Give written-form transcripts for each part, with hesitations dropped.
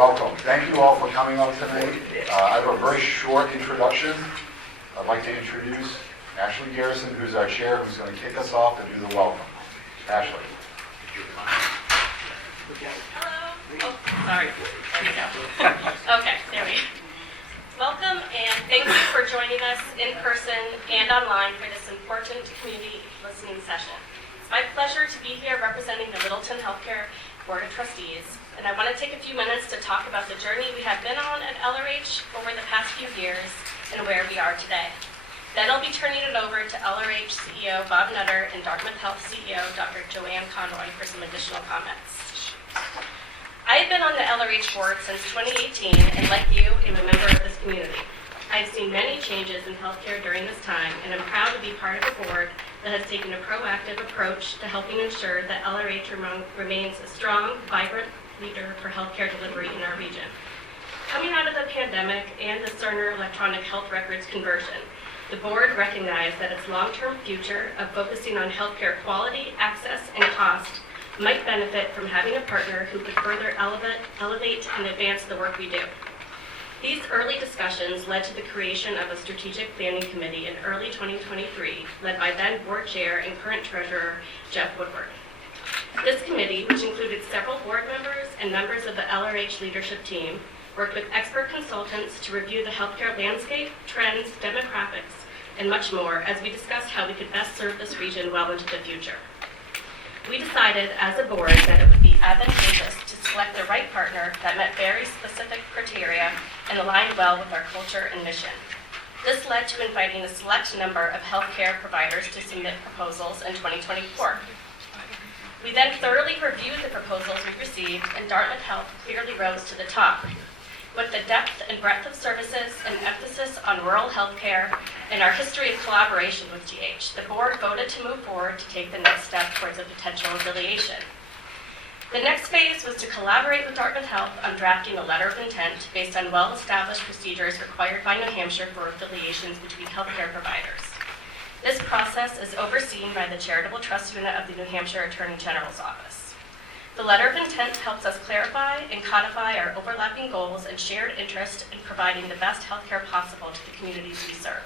Welcome. Thank you all for coming out tonight. I have a very short introduction. I'd like to introduce Ashley Garrison, who's our chair, who's going to kick us off and do the welcome. Ashley. Hello. Oh, sorry. There we go. Okay, there we go. Welcome and thank you for joining us in person and online for this important community listening session. It's my pleasure to be here representing the Littleton Healthcare Board of Trustees, and I want to take a few minutes to talk about the journey we have been on at LRH over the past few years and where we are today. Then I'll be turning it over to LRH CEO Bob Nutter and Dartmouth Health CEO Dr. Joanne Conroy for some additional comments. I have been on the LRH board since 2018, and like you, am a member of this community. I have seen many changes in healthcare during this time, and I'm proud to be part of a board that has taken a proactive approach to helping ensure that LRH remains a strong, vibrant leader for healthcare delivery in our region. Coming out of the pandemic and the Cerner electronic health records conversion, the board recognized that its long-term future of focusing on healthcare quality, access, and cost might benefit from having a partner who could further elevate and advance the work we do. These early discussions led to the creation of a strategic planning committee in early 2023, led by then board chair and current treasurer, Jeff Woodward. This committee, which included several board members and members of the LRH leadership team, worked with expert consultants to review the healthcare landscape, trends, demographics, and much more as we discussed how we could best serve this region well into the future. We decided as a board that it would be advantageous to select the right partner that met very specific criteria and aligned well with our culture and mission. This led to inviting a select number of healthcare providers to submit proposals in 2024. We then thoroughly reviewed the proposals we received, and Dartmouth Health clearly rose to the top. With the depth and breadth of services and emphasis on rural healthcare and our history of collaboration with DH, the board voted to move forward to take the next step towards a potential affiliation. The next phase was to collaborate with Dartmouth Health on drafting a letter of intent based on well-established procedures required by New Hampshire for affiliations between healthcare providers. This process is overseen by the Charitable Trust Unit of the New Hampshire Attorney General's Office. The letter of intent helps us clarify and codify our overlapping goals and shared interest in providing the best healthcare possible to the communities we serve.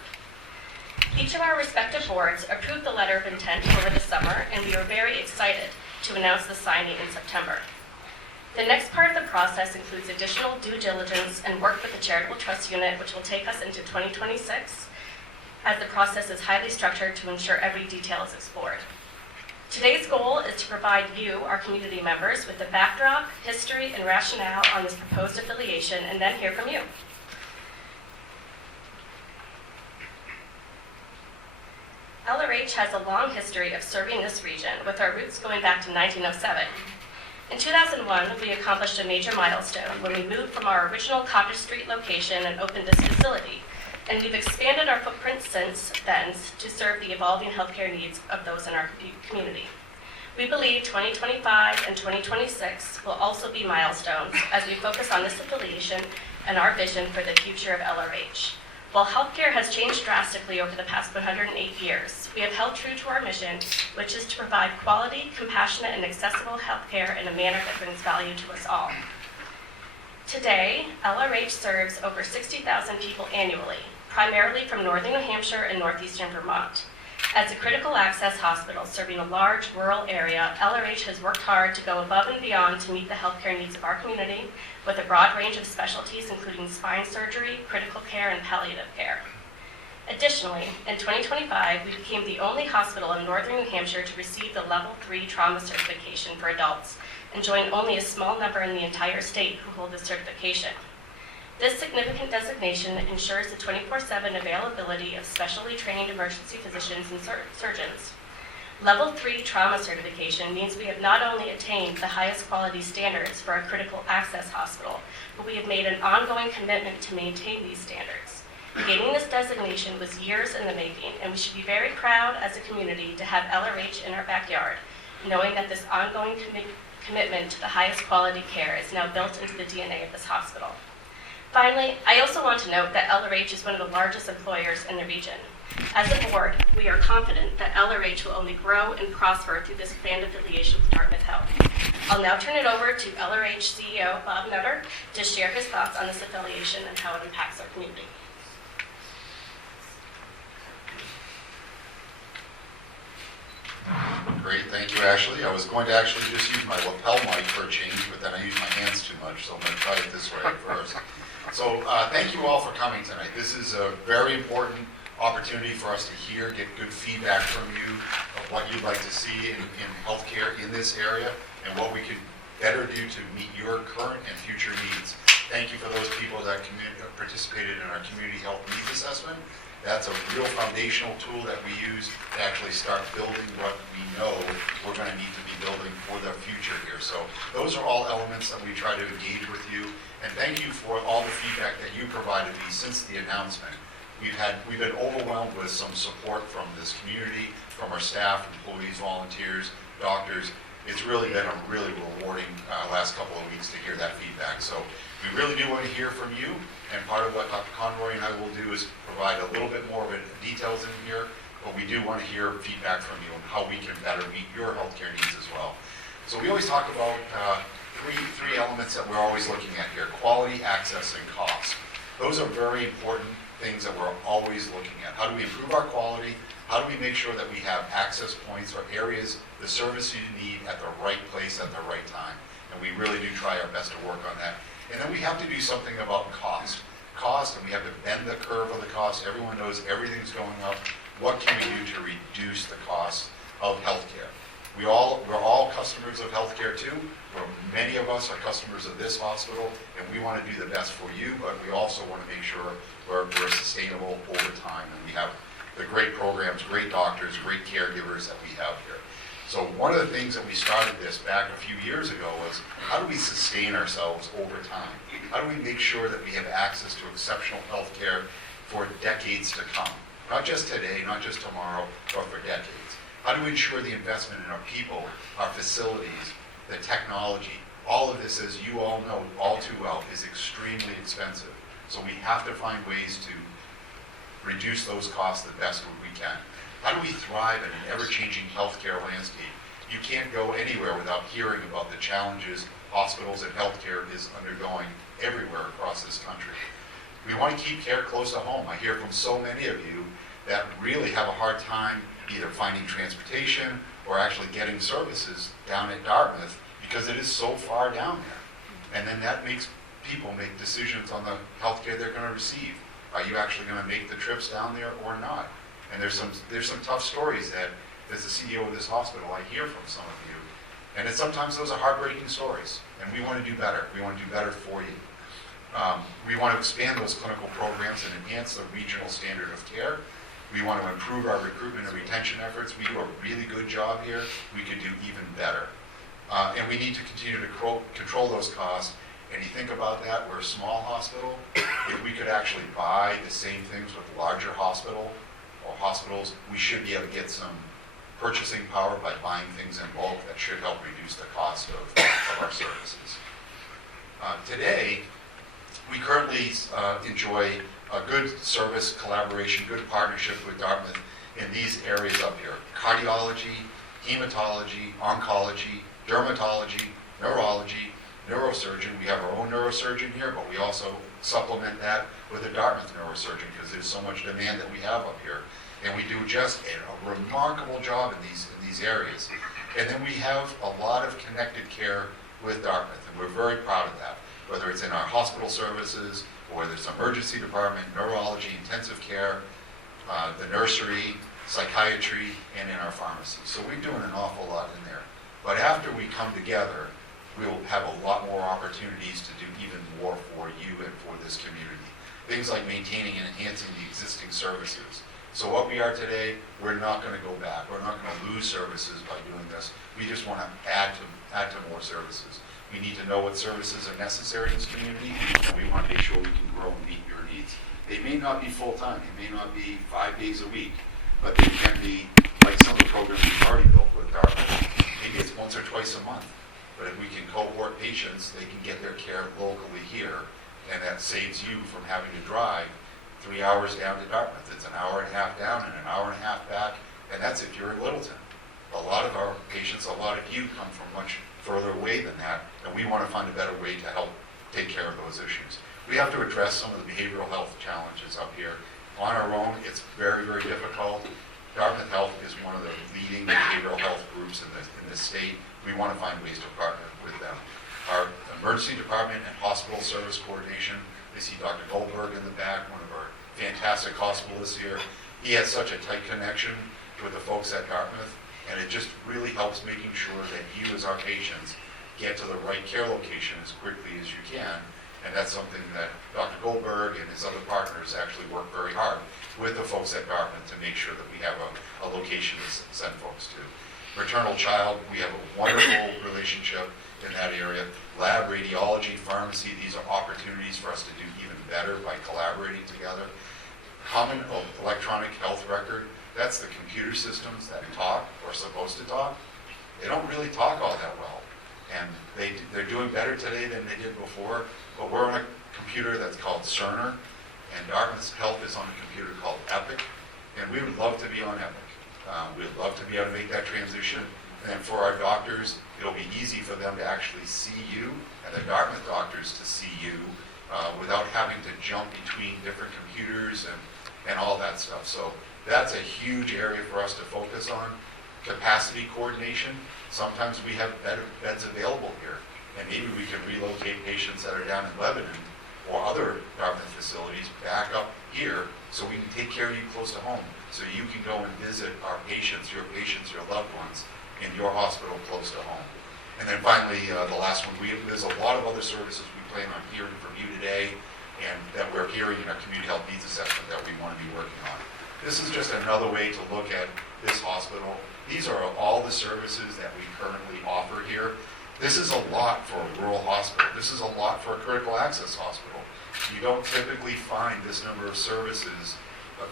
Each of our respective boards approved the letter of intent over the summer, and we were very excited to announce the signing in September. The next part of the process includes additional due diligence and work with the Charitable Trust Unit, which will take us into 2026, as the process is highly structured to ensure every detail is explored. Today's goal is to provide you, our community members, with the backdrop, history, and rationale on this proposed affiliation, and then hear from you. LRH has a long history of serving this region, with our roots going back to 1907. In 2001, we accomplished a major milestone when we moved from our original Cottage Street location and opened this facility, and we've expanded our footprint since then to serve the evolving healthcare needs of those in our community. We believe 2025 and 2026 will also be milestones as we focus on this affiliation and our vision for the future of LRH. While healthcare has changed drastically over the past 108 years, we have held true to our mission, which is to provide quality, compassionate, and accessible healthcare in a manner that brings value to us all. Today, LRH serves over 60,000 people annually, primarily from northern New Hampshire and northeastern Vermont. As a critical access hospital serving a large rural area, LRH has worked hard to go above and beyond to meet the healthcare needs of our community with a broad range of specialties including spine surgery, critical care, and palliative care. Additionally, in 2025, we became the only hospital in northern New Hampshire to receive the Level 3 trauma certification for adults, and join only a small number in the entire state who hold this certification. This significant designation ensures the 24/7 availability of specially trained emergency physicians and surgeons. Level 3 trauma certification means we have not only attained the highest quality standards for a critical access hospital, but we have made an ongoing commitment to maintain these standards. Gaining this designation was years in the making, and we should be very proud as a community to have LRH in our backyard, knowing that this ongoing commitment to the highest quality care is now built into the DNA of this hospital. Finally, I also want to note that LRH is one of the largest employers in the region. As a board, we are confident that LRH will only grow and prosper through this planned affiliation with Dartmouth Health. I'll now turn it over to LRH CEO Bob Nutter to share his thoughts on this affiliation and how it impacts our community. Great, thank you, Ashley. I was going to actually just use my lapel mic for a change, but then I used my hands too much, so I'm going to try it this way first. So thank you all for coming tonight. This is a very important opportunity for us to hear, get good feedback from you of what you'd like to see in healthcare in this area and what we could better do to meet your current and future needs. Thank you for those people that participated in our community health needs assessment. That's a real foundational tool that we use to actually start building what we know we're going to need to be building for the future here. So those are all elements that we try to engage with you. And thank you for all the feedback that you provided me since the announcement. We've been overwhelmed with some support from this community, from our staff, employees, volunteers, doctors. It's really been a really rewarding last couple of weeks to hear that feedback. So we really do want to hear from you, and part of what Dr. Conroy and I will do is provide a little bit more of the details in here, but we do want to hear feedback from you on how we can better meet your healthcare needs as well. So we always talk about three elements that we're always looking at here: quality, access, and cost. Those are very important things that we're always looking at. How do we improve our quality? How do we make sure that we have access points or areas, the service you need at the right place at the right time? And we really do try our best to work on that. And then we have to do something about cost. And we have to bend the curve of the cost. Everyone knows everything's going up. What can we do to reduce the cost of healthcare? We're all customers of healthcare too. Many of us are customers of this hospital, and we want to do the best for you, but we also want to make sure we're sustainable over time. And we have the great programs, great doctors, great caregivers that we have here. So one of the things that we started this back a few years ago was, how do we sustain ourselves over time? How do we make sure that we have access to exceptional health care for decades to come? Not just today, not just tomorrow, but for decades. How do we ensure the investment in our people, our facilities, the technology? All of this, as you all know all too well, is extremely expensive. So we have to find ways to reduce those costs the best we can. How do we thrive in an ever-changing healthcare landscape? You can't go anywhere without hearing about the challenges hospitals and healthcare is undergoing everywhere across this country. We want to keep care close to home. I hear from so many of you that really have a hard time either finding transportation or actually getting services down at Dartmouth because it is so far down there. And then that makes people make decisions on the healthcare they're going to receive. Are you actually going to make the trips down there or not? And there's some tough stories that, as the CEO of this hospital, I hear from some of you. And sometimes those are heartbreaking stories. And we want to do better. We want to do better for you. We want to expand those clinical programs and enhance the regional standard of care. We want to improve our recruitment and retention efforts. We do a really good job here. We could do even better. And we need to continue to control those costs. And you think about that, we're a small hospital. If we could actually buy the same things with larger hospitals, we should be able to get some purchasing power by buying things in bulk that should help reduce the cost of our services. Today, we currently enjoy a good service collaboration, good partnership with Dartmouth in these areas up here: cardiology, hematology, oncology, dermatology, neurology, neurosurgeon. We have our own neurosurgeon here, but we also supplement that with a Dartmouth neurosurgeon because there's so much demand that we have up here. And we do just a remarkable job in these areas. And then we have a lot of connected care with Dartmouth, and we're very proud of that, whether it's in our hospital services, or whether it's emergency department, neurology, intensive care, the nursery, psychiatry, and in our pharmacy. So we're doing an awful lot in there. But after we come together, we'll have a lot more opportunities to do even more for you and for this community. Things like maintaining and enhancing the existing services. So what we are today, we're not going to go back. We're not going to lose services by doing this. We just want to add to more services. We need to know what services are necessary in this community, and we want to make sure we can grow and meet your needs. They may not be full-time. They may not be 5 days a week, but they can be like some of the programs we've already built with Dartmouth. Maybe it's once or twice a month. But if we can cohort patients, they can get their care locally here, and that saves you from having to drive 3 hours down to Dartmouth. It's an hour and a half down and an hour and a half back, and that's if you're in Littleton. A lot of our patients, a lot of you come from much further away than that, and we want to find a better way to help take care of those issues. We have to address some of the behavioral health challenges up here. On our own, it's very, very difficult. Dartmouth Health is one of the leading behavioral health groups in the state. We want to find ways to partner with them. Our emergency department and hospital service coordination, I see Dr. Goldberg in the back, one of our fantastic hospitalists here. He has such a tight connection with the folks at Dartmouth, and it just really helps making sure that you as our patients get to the right care location as quickly as you can. And that's something that Dr. Goldberg and his other partners actually work very hard with the folks at Dartmouth to make sure that we have a location to send folks to. Maternal child, we have a wonderful relationship in that area. Lab, radiology, pharmacy, these are opportunities for us to do even better by collaborating together. Common electronic health record, that's the computer systems that talk or are supposed to talk. They don't really talk all that well. And they're doing better today than they did before, but we're on a computer that's called Cerner, and Dartmouth Health is on a computer called Epic, and we would love to be on Epic. We'd love to be able to make that transition, and then for our doctors, it'll be easy for them to actually see you, and the Dartmouth doctors to see you, without having to jump between different computers and all that stuff. So that's a huge area for us to focus on. Capacity coordination. Sometimes we have better beds available here, and maybe we can relocate patients that are down in Lebanon or other Dartmouth facilities back up here so we can take care of you close to home, so you can go and visit our patients, your loved ones in your hospital close to home. And then finally, the last one, there's a lot of other services we plan on hearing from you today and that we're hearing in our community health needs assessment that we want to be working on. This is just another way to look at this hospital. These are all the services that we currently offer here. This is a lot for a rural hospital. This is a lot for a critical access hospital. You don't typically find this number of services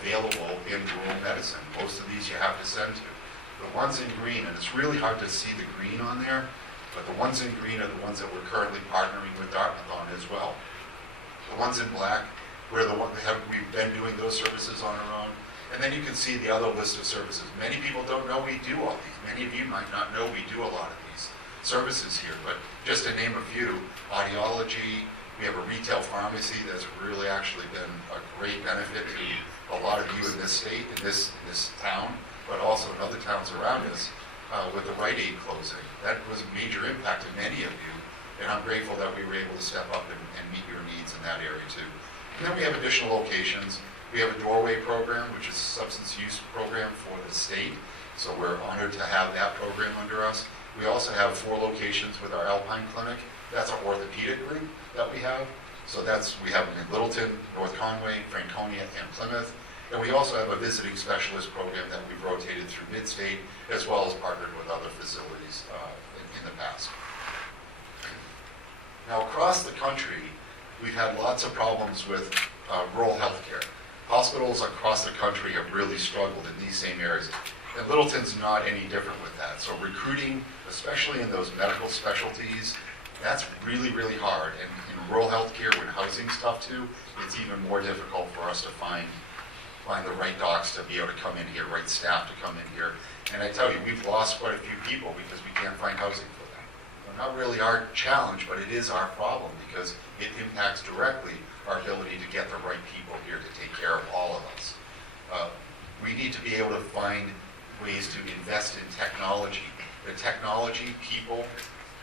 available in rural medicine. Most of these you have to send to. The ones in green, and it's really hard to see the green on there, but the ones in green are the ones that we're currently partnering with Dartmouth on as well. The ones in black, we've been doing those services on our own. And then you can see the other list of services. Many people don't know we do all these. Many of you might not know we do a lot of these services here, but just to name a few, audiology, we have a retail pharmacy that's really actually been a great benefit to a lot of you in this state, in this town, but also in other towns around us with the Rite Aid closing. That was a major impact to many of you, and I'm grateful that we were able to step up and meet your needs in that area too. And then we have additional locations. We have a doorway program, which is a substance use program for the state. So we're honored to have that program under us. We also have 4 locations with our Alpine Clinic. That's our orthopedic group that we have. So we have them in Littleton, North Conway, Franconia, and Plymouth. And we also have a visiting specialist program that we've rotated through Mid-State, as well as partnered with other facilities in the past. Now, across the country, we've had lots of problems with rural healthcare. Hospitals across the country have really struggled in these same areas. And Littleton's not any different with that. So recruiting, especially in those medical specialties, that's really, really hard. And in rural healthcare, when housing's tough too, it's even more difficult for us to find the right docs to be able to come in here, right staff to come in here. And I tell you, we've lost quite a few people because we can't find housing for them. Well, not really our challenge, but it is our problem because it impacts directly our ability to get the right people here to take care of all of us. We need to be able to find ways to invest in technology. The technology, people,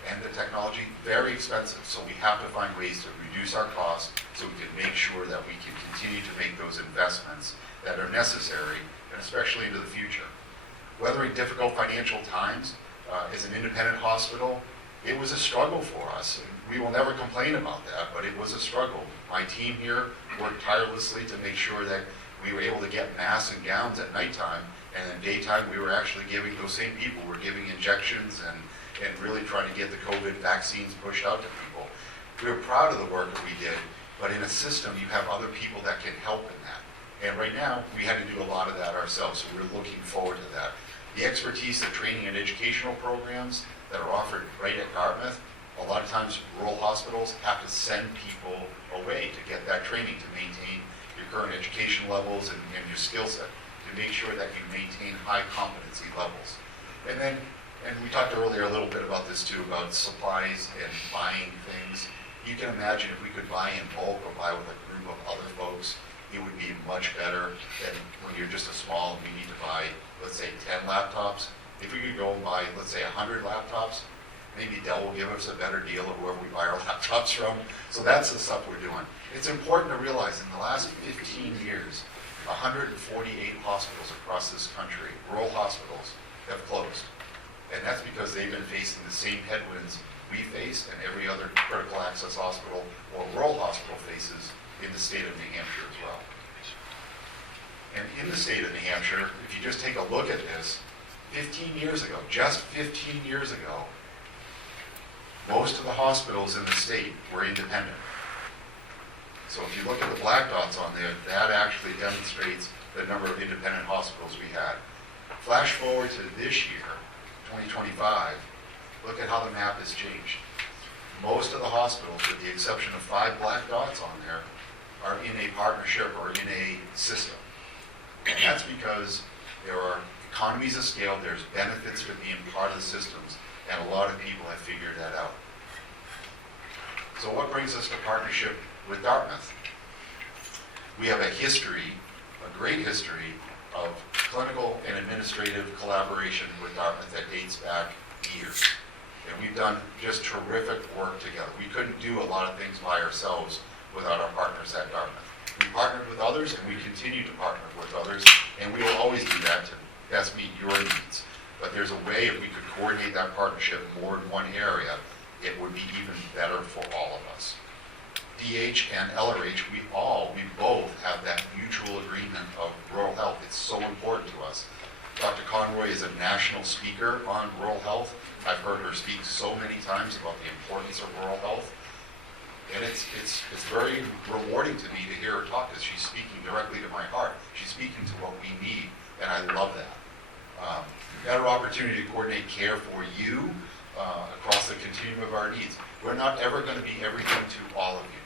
and the technology, very expensive, so we have to find ways to reduce our costs so we can make sure that we can continue to make those investments that are necessary, and especially into the future. Weathering difficult financial times, as an independent hospital, it was a struggle for us. We will never complain about that, but it was a struggle. My team here worked tirelessly to make sure that we were able to get masks and gowns at nighttime, and in daytime we were actually giving, those same people were giving injections and really trying to get the COVID vaccines pushed out to people. We were proud of the work that we did, but in a system you have other people that can help in that. And right now, we had to do a lot of that ourselves, so we're looking forward to that. The expertise, the training and educational programs that are offered right at Dartmouth, a lot of times rural hospitals have to send people away to get that training to maintain your current education levels and your skill set to make sure that you maintain high competency levels. And we talked earlier a little bit about this too, about supplies and buying things. You can imagine if we could buy in bulk or buy with a group of other folks, it would be much better than when you're just a small and we need to buy, let's say, 10 laptops. If we could go and buy, let's say, 100 laptops, maybe Dell will give us a better deal of whoever we buy our laptops from. So that's the stuff we're doing. It's important to realize in the last 15 years, 148 hospitals across this country, rural hospitals, have closed. And that's because they've been facing the same headwinds we face and every other critical access hospital or rural hospital faces in the state of New Hampshire as well. And in the state of New Hampshire, if you just take a look at this, 15 years ago, just 15 years ago, most of the hospitals in the state were independent. So if you look at the black dots on there, that actually demonstrates the number of independent hospitals we had. Flash forward to this year, 2025, look at how the map has changed. Most of the hospitals, with the exception of 5 black dots on there, are in a partnership or in a system. And that's because there are economies of scale, there's benefits for being part of the systems, and a lot of people have figured that out. So what brings us to partnership with Dartmouth? We have a history, a great history, of clinical and administrative collaboration with Dartmouth that dates back years. And we've done just terrific work together. We couldn't do a lot of things by ourselves without our partners at Dartmouth. We partnered with others and we continue to partner with others, and we will always do that to best meet your needs. But there's a way if we could coordinate that partnership more in one area, it would be even better for all of us. DH and LRH, we both have that mutual agreement of rural health. It's so important to us. Dr. Conroy is a national speaker on rural health. I've heard her speak so many times about the importance of rural health. And it's very rewarding to me to hear her talk because she's speaking directly to my heart. She's speaking to what we need, and I love that. Better opportunity to coordinate care for you across the continuum of our needs. We're not ever going to be everything to all of you,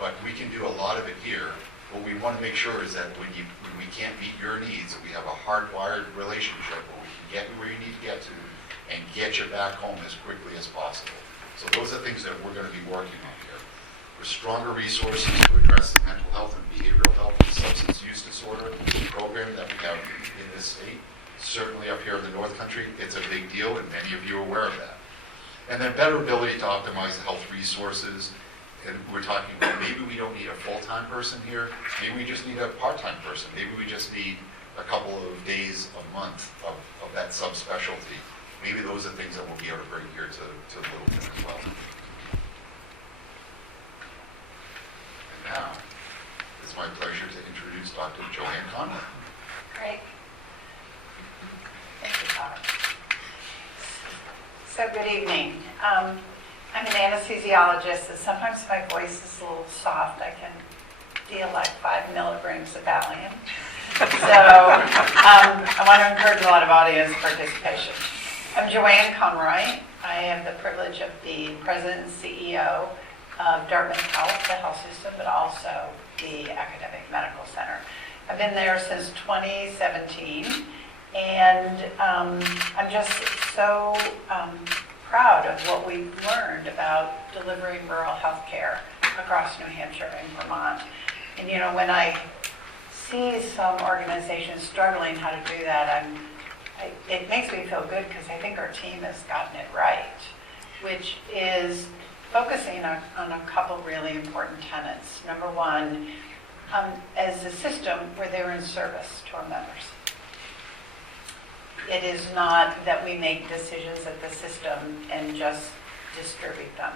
but we can do a lot of it here. What we want to make sure is that when we can't meet your needs, that we have a hardwired relationship where we can get you where you need to get to and get you back home as quickly as possible. So those are things that we're going to be working on here. With stronger resources to address the mental health and behavioral health and substance use disorder program that we have in this state, certainly up here in the North Country, it's a big deal, and many of you are aware of that. And then better ability to optimize the health resources. And we're talking about maybe we don't need a full-time person here, maybe we just need a part-time person, maybe we just need a couple of days a month of that subspecialty. Maybe those are things that we'll be able to bring here to Littleton as well. And now, it's my pleasure to introduce Dr. Joanne Conley. Great. Thank you, Todd. So good evening. I'm an anesthesiologist, and sometimes my voice is a little soft. I can feel like 5 milligrams of Valium. So I want to encourage a lot of audience participation. I'm Joanne Conroy. I have the privilege of being president and CEO of Dartmouth Health, the health system, but also the academic medical center. I've been there since 2017, and I'm just so proud of what we've learned about delivering rural health care across New Hampshire and Vermont. And you know, when I see some organizations struggling how to do that, it makes me feel good because I think our team has gotten it right, which is focusing on a couple really important tenets. Number one, as a system, we're there in service to our members. It is not that we make decisions at the system and just distribute them.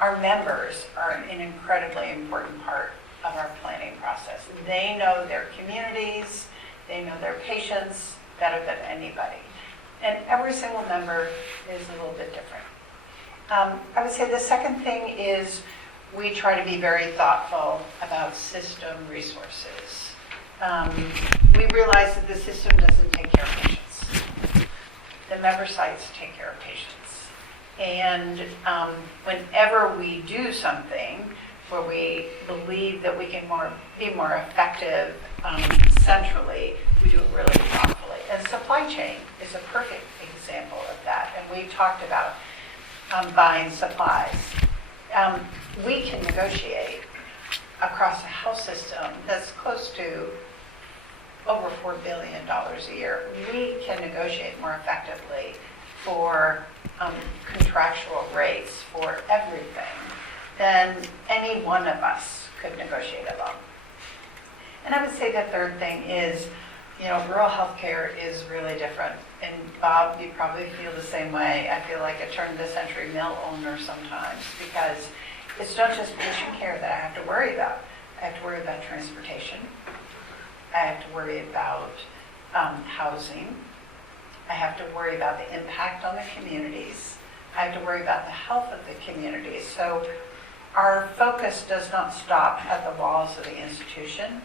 Our members are an incredibly important part of our planning process. They know their communities, they know their patients better than anybody. And every single member is a little bit different. I would say the second thing is we try to be very thoughtful about system resources. We realize that the system doesn't take care of patients. The member sites take care of patients. And whenever we do something, where we believe that we can be more effective centrally, we do it really thoughtfully. And supply chain is a perfect example of that. And we talked about buying supplies. We can negotiate across a health system that's close to over $4 billion a year. We can negotiate more effectively for contractual rates for everything than any one of us could negotiate alone. And I would say the third thing is, rural healthcare is really different. And Bob, you probably feel the same way. I feel like a turn-of-the-century mill owner sometimes, because it's not just patient care that I have to worry about. I have to worry about transportation. I have to worry about housing. I have to worry about the impact on the communities. I have to worry about the health of the communities. So our focus does not stop at the walls of the institution.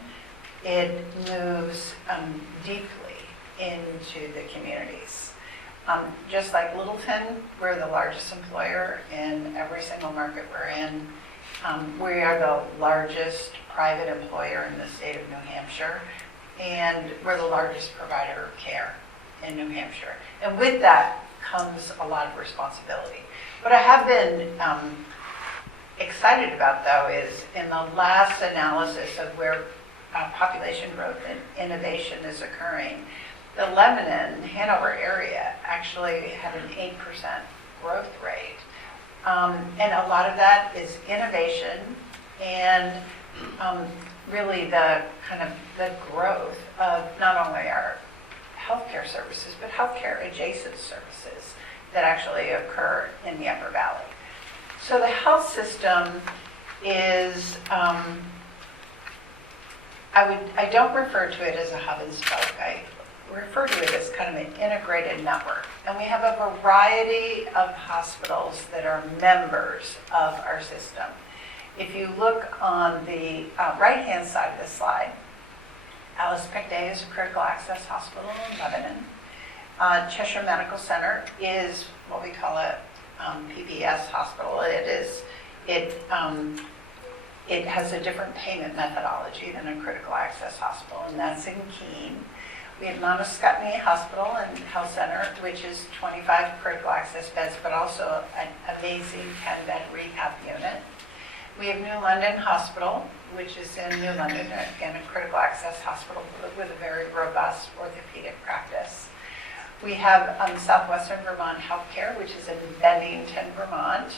It moves deeply into the communities. Just like Littleton, we're the largest employer in every single market we're in. We are the largest private employer in the state of New Hampshire, and we're the largest provider of care in New Hampshire. And with that comes a lot of responsibility. What I have been excited about, though, is in the last analysis of where population growth and innovation is occurring, the Lebanon, Hanover area actually had an 8% growth rate. And a lot of that is innovation and really the kind of the growth of not only our healthcare services, but healthcare adjacent services that actually occur in the Upper Valley. So the health system is, I don't refer to it as a hub and spoke. I refer to it as kind of an integrated network. And we have a variety of hospitals that are members of our system. If you look on the right-hand side of the slide, Alice Pick Day is a critical access hospital in Lebanon. Cheshire Medical Center is what we call a PBS hospital. It has a different payment methodology than a critical access hospital, and that's in Keene. We have Mount Scottney Hospital and Health Center, which is 25 critical access beds, but also an amazing 10-bed rehab unit. We have New London Hospital, which is in New London, again, a critical access hospital with a very robust orthopedic practice. We have Southwestern Vermont Healthcare, which is in Bennington, Vermont.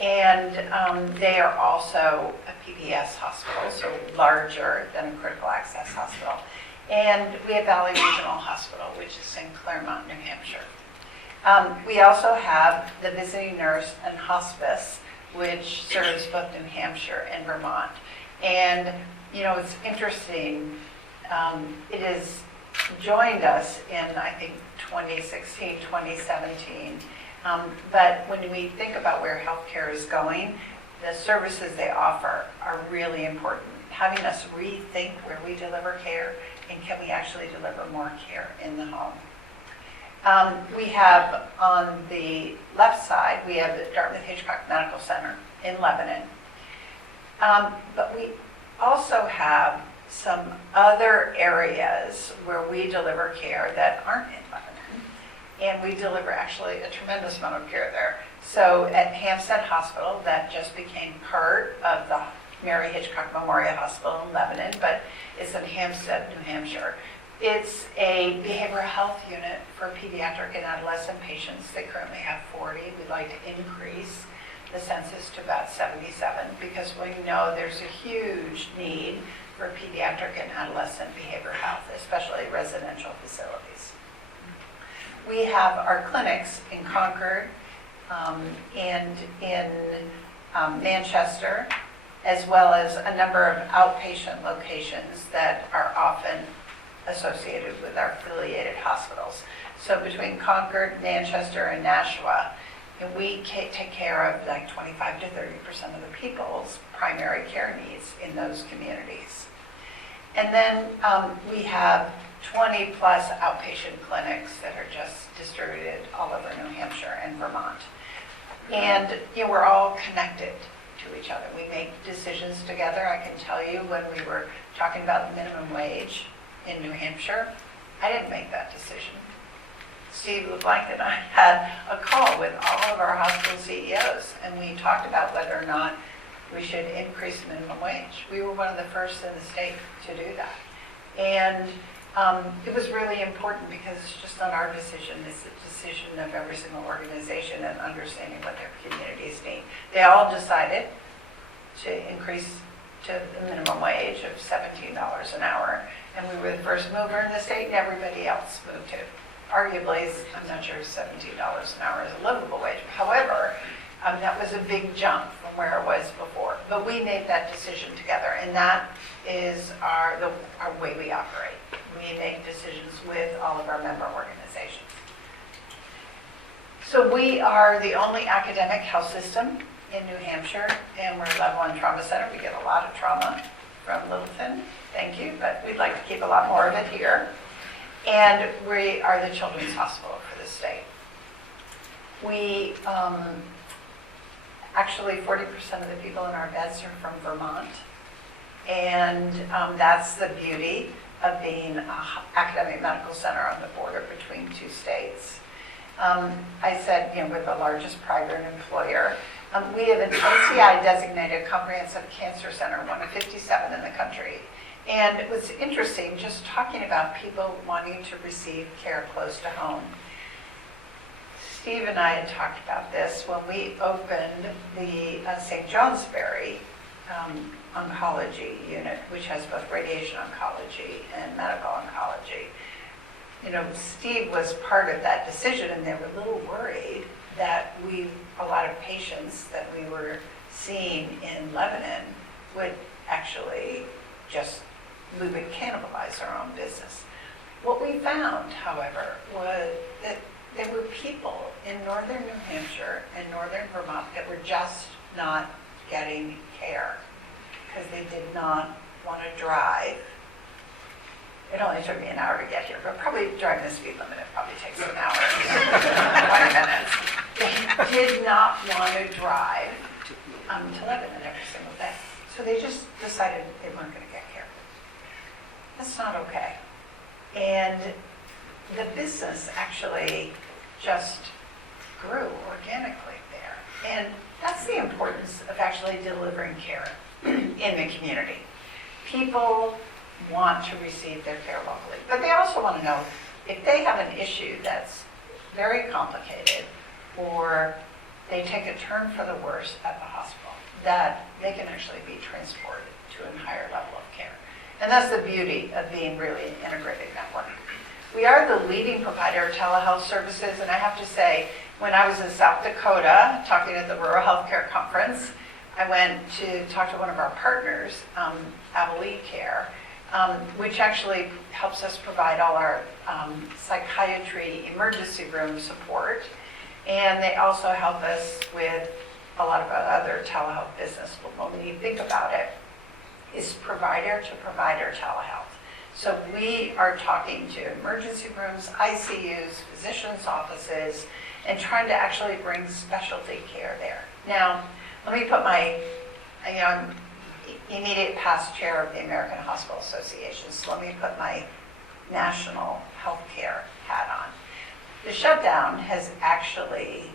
And they are also a PBS hospital, so larger than a critical access hospital. And we have Valley Regional Hospital, which is in Claremont, New Hampshire. We also have the visiting nurse and hospice, which serves both New Hampshire and Vermont. And, it's interesting. It has joined us in, I think, 2016, 2017. But when we think about where healthcare is going, the services they offer are really important. Having us rethink where we deliver care and can we actually deliver more care in the home. We have on the left side, we have the Dartmouth Hitchcock Medical Center in Lebanon. But we also have some other areas where we deliver care that aren't in Lebanon. And we deliver actually a tremendous amount of care there. So at Hampstead Hospital, that just became part of the Mary Hitchcock Memorial Hospital in Lebanon, but it's in Hampstead, New Hampshire. It's a behavioral health unit for pediatric and adolescent patients. They currently have 40. We'd like to increase the census to about 77 because we know there's a huge need for pediatric and adolescent behavioral health, especially residential facilities. We have our clinics in Concord and in Manchester, as well as a number of outpatient locations that are often associated with our affiliated hospitals. So between Concord, Manchester, and Nashua, and we take care of like 25 to 30% of the people's primary care needs in those communities. And then we have 20 plus outpatient clinics that are just distributed all over New Hampshire and Vermont. And we're all connected to each other. We make decisions together. I can tell you when we were talking about the minimum wage in New Hampshire, I didn't make that decision. Steve LeBlanc and I had a call with all of our hospital CEOs, and we talked about whether or not we should increase the minimum wage. We were one of the first in the state to do that. And it was really important because it's just not our decision, it's the decision of every single organization and understanding what their communities need. They all decided to increase to the minimum wage of $17 an hour, and we were the first mover in the state, and everybody else moved to. Arguably, I'm not sure $17 an hour is a livable wage. However, that was a big jump from where it was before. But we made that decision together, and that is our way we operate. We make decisions with all of our member organizations. So we are the only academic health system in New Hampshire, and we're a level 1 trauma center. We get a lot of trauma from Littleton, thank you, but we'd like to keep a lot more of it here. And we are the children's hospital for the state. We, actually 40% of the people in our beds are from Vermont. And that's the beauty of being an academic medical center on the border between two states. I said, we're the largest private employer. We have an NCI designated comprehensive cancer center, one of 57 in the country. And it was interesting just talking about people wanting to receive care close to home. Steve and I had talked about this when we opened the St. Johnsbury oncology unit, which has both radiation oncology and medical oncology. Steve was part of that decision, and they were a little worried that a lot of patients that we were seeing in Lebanon would actually we would cannibalize our own business. What we found, however, was that there were people in northern New Hampshire and northern Vermont that were just not getting care because they did not want to drive. It only took me an hour to get here, but probably driving the speed limit, it probably takes an hour, 20 minutes. They did not want to drive to Lebanon every single day. So they just decided they weren't going to get care. That's not okay. And the business actually just grew organically there. And that's the importance of actually delivering care in the community. People want to receive their care locally, but they also want to know if they have an issue that's very complicated or they take a turn for the worse at the hospital, that they can actually be transported to a higher level of care. And that's the beauty of being really an integrated network. We are the leading provider of telehealth services, and I have to say, when I was in South Dakota talking at the Rural Healthcare Conference, I went to talk to one of our partners, Avali Care, which actually helps us provide all our psychiatry emergency room support, and they also help us with a lot of other telehealth business. When you think about it, is provider to provider telehealth. So we are talking to emergency rooms, ICUs, physicians' offices, and trying to actually bring specialty care there. Now, let me put I'm immediate past chair of the American Hospital Association, so let me put my national healthcare hat on. The shutdown has actually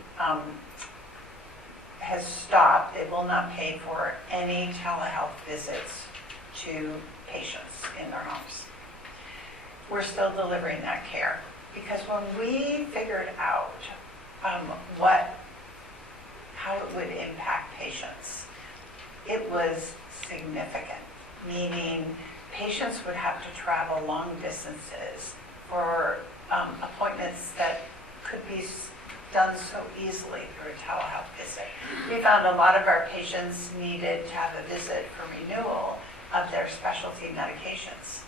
has stopped. It will not pay for any telehealth visits to patients in their homes. We're still delivering that care because when we figured out how it would impact patients, it was significant, meaning patients would have to travel long distances for appointments that could be done so easily through a telehealth visit. We found a lot of our patients needed to have a visit for renewal of their specialty medications.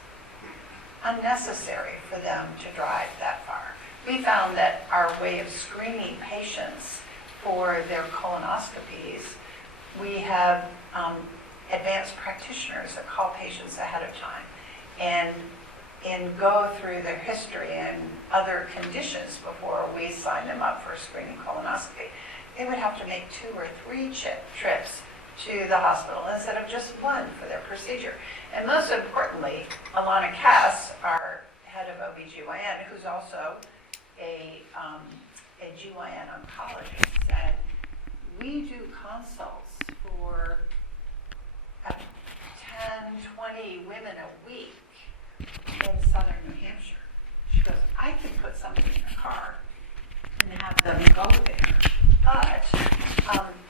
Unnecessary for them to drive that far. We found that our way of screening patients for their colonoscopies, we have advanced practitioners that call patients ahead of time and go through their history and other conditions before we sign them up for a screening colonoscopy. They would have to make 2 or 3 trips to the hospital instead of just one for their procedure. And most importantly, Alana Cass, our head of OBGYN, who's also a GYN oncologist, said, we do consults for 10, 20 women a week in southern New Hampshire. She goes, I can put somebody in a car and have them go there, but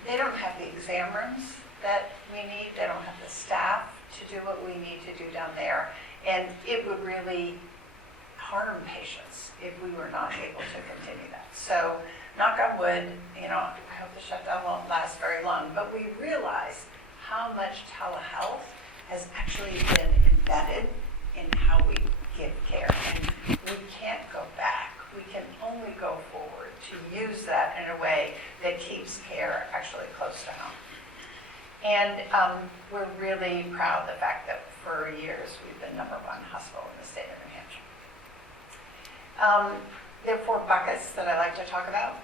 they don't have the exam rooms that we need. They don't have the staff to do what we need to do down there. And it would really harm patients if we were not able to continue that. So, knock on wood, I hope the shutdown won't last very long, but we realize how much telehealth has actually been embedded in how we give care. And we can't go back. We can only go forward to use that in a way that keeps care actually close to home. And we're really proud of the fact that for years we've been #1 hospital in the state of New Hampshire. There are 4 buckets that I like to talk about.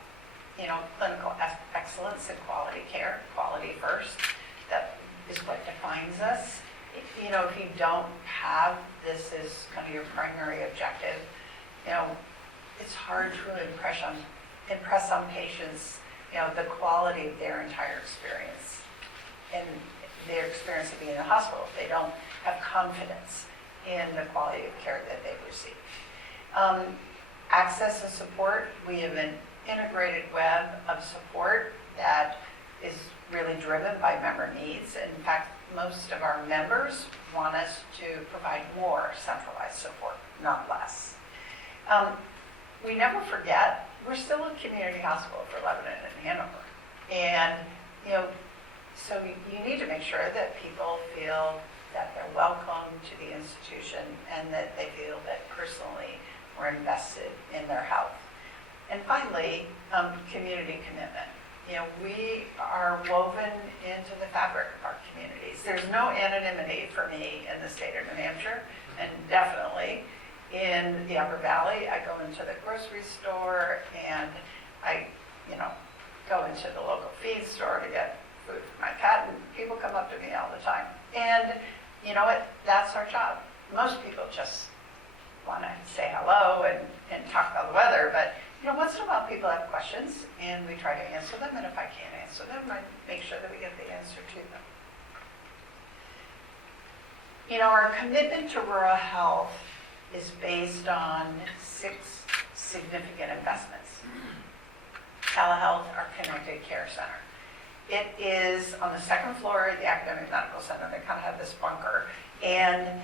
Clinical excellence and quality care, quality first. That is what defines us. If you don't have this as kind of your primary objective, it's hard to impress on patients, the quality of their entire experience and their experience of being in the hospital if they don't have confidence in the quality of care that they've received. Access and support, we have an integrated web of support that is really driven by member needs. In fact, most of our members want us to provide more centralized support, not less. We never forget, we're still a community hospital for Lebanon and Hanover. And, so you need to make sure that people feel that they're welcome to the institution and that they feel that personally we're invested in their health. And finally, community commitment. We are woven into the fabric of our communities. There's no anonymity for me in the state of New Hampshire, and definitely in the Upper Valley. I go into the grocery store and I, go into the local feed store to get food for my cat, and people come up to me all the time. And you know what? That's our job. Most people just want to say hello and talk about the weather, but once in a while people have questions and we try to answer them, and if I can't answer them, I make sure that we get the answer to them. Our commitment to rural health is based on 6 significant investments. Telehealth, our connected care center. It is on the 2nd floor of the academic medical center. They kind of have this bunker, and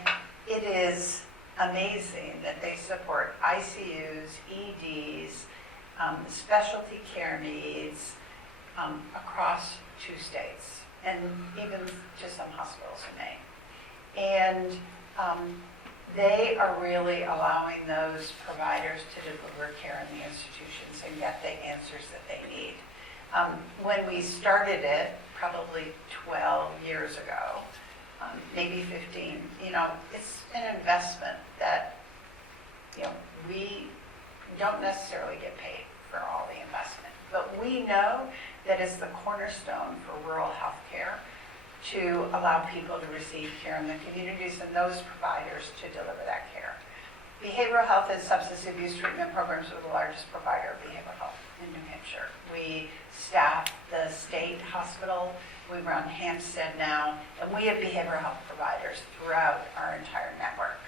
it is amazing that they support ICUs, EDs, specialty care needs across 2 states, and even just some hospitals in Maine. And they are really allowing those providers to deliver care in the institutions and get the answers that they need. When we started it, probably 12 years ago, maybe 15, it's an investment that, we don't necessarily get paid for all the investment. But we know that it's the cornerstone for rural health care to allow people to receive care in the communities and those providers to deliver that care. Behavioral health and substance abuse treatment programs are the largest provider of behavioral health in New Hampshire. We staff the state hospital. We run Hampstead now, and we have behavioral health providers throughout our entire network.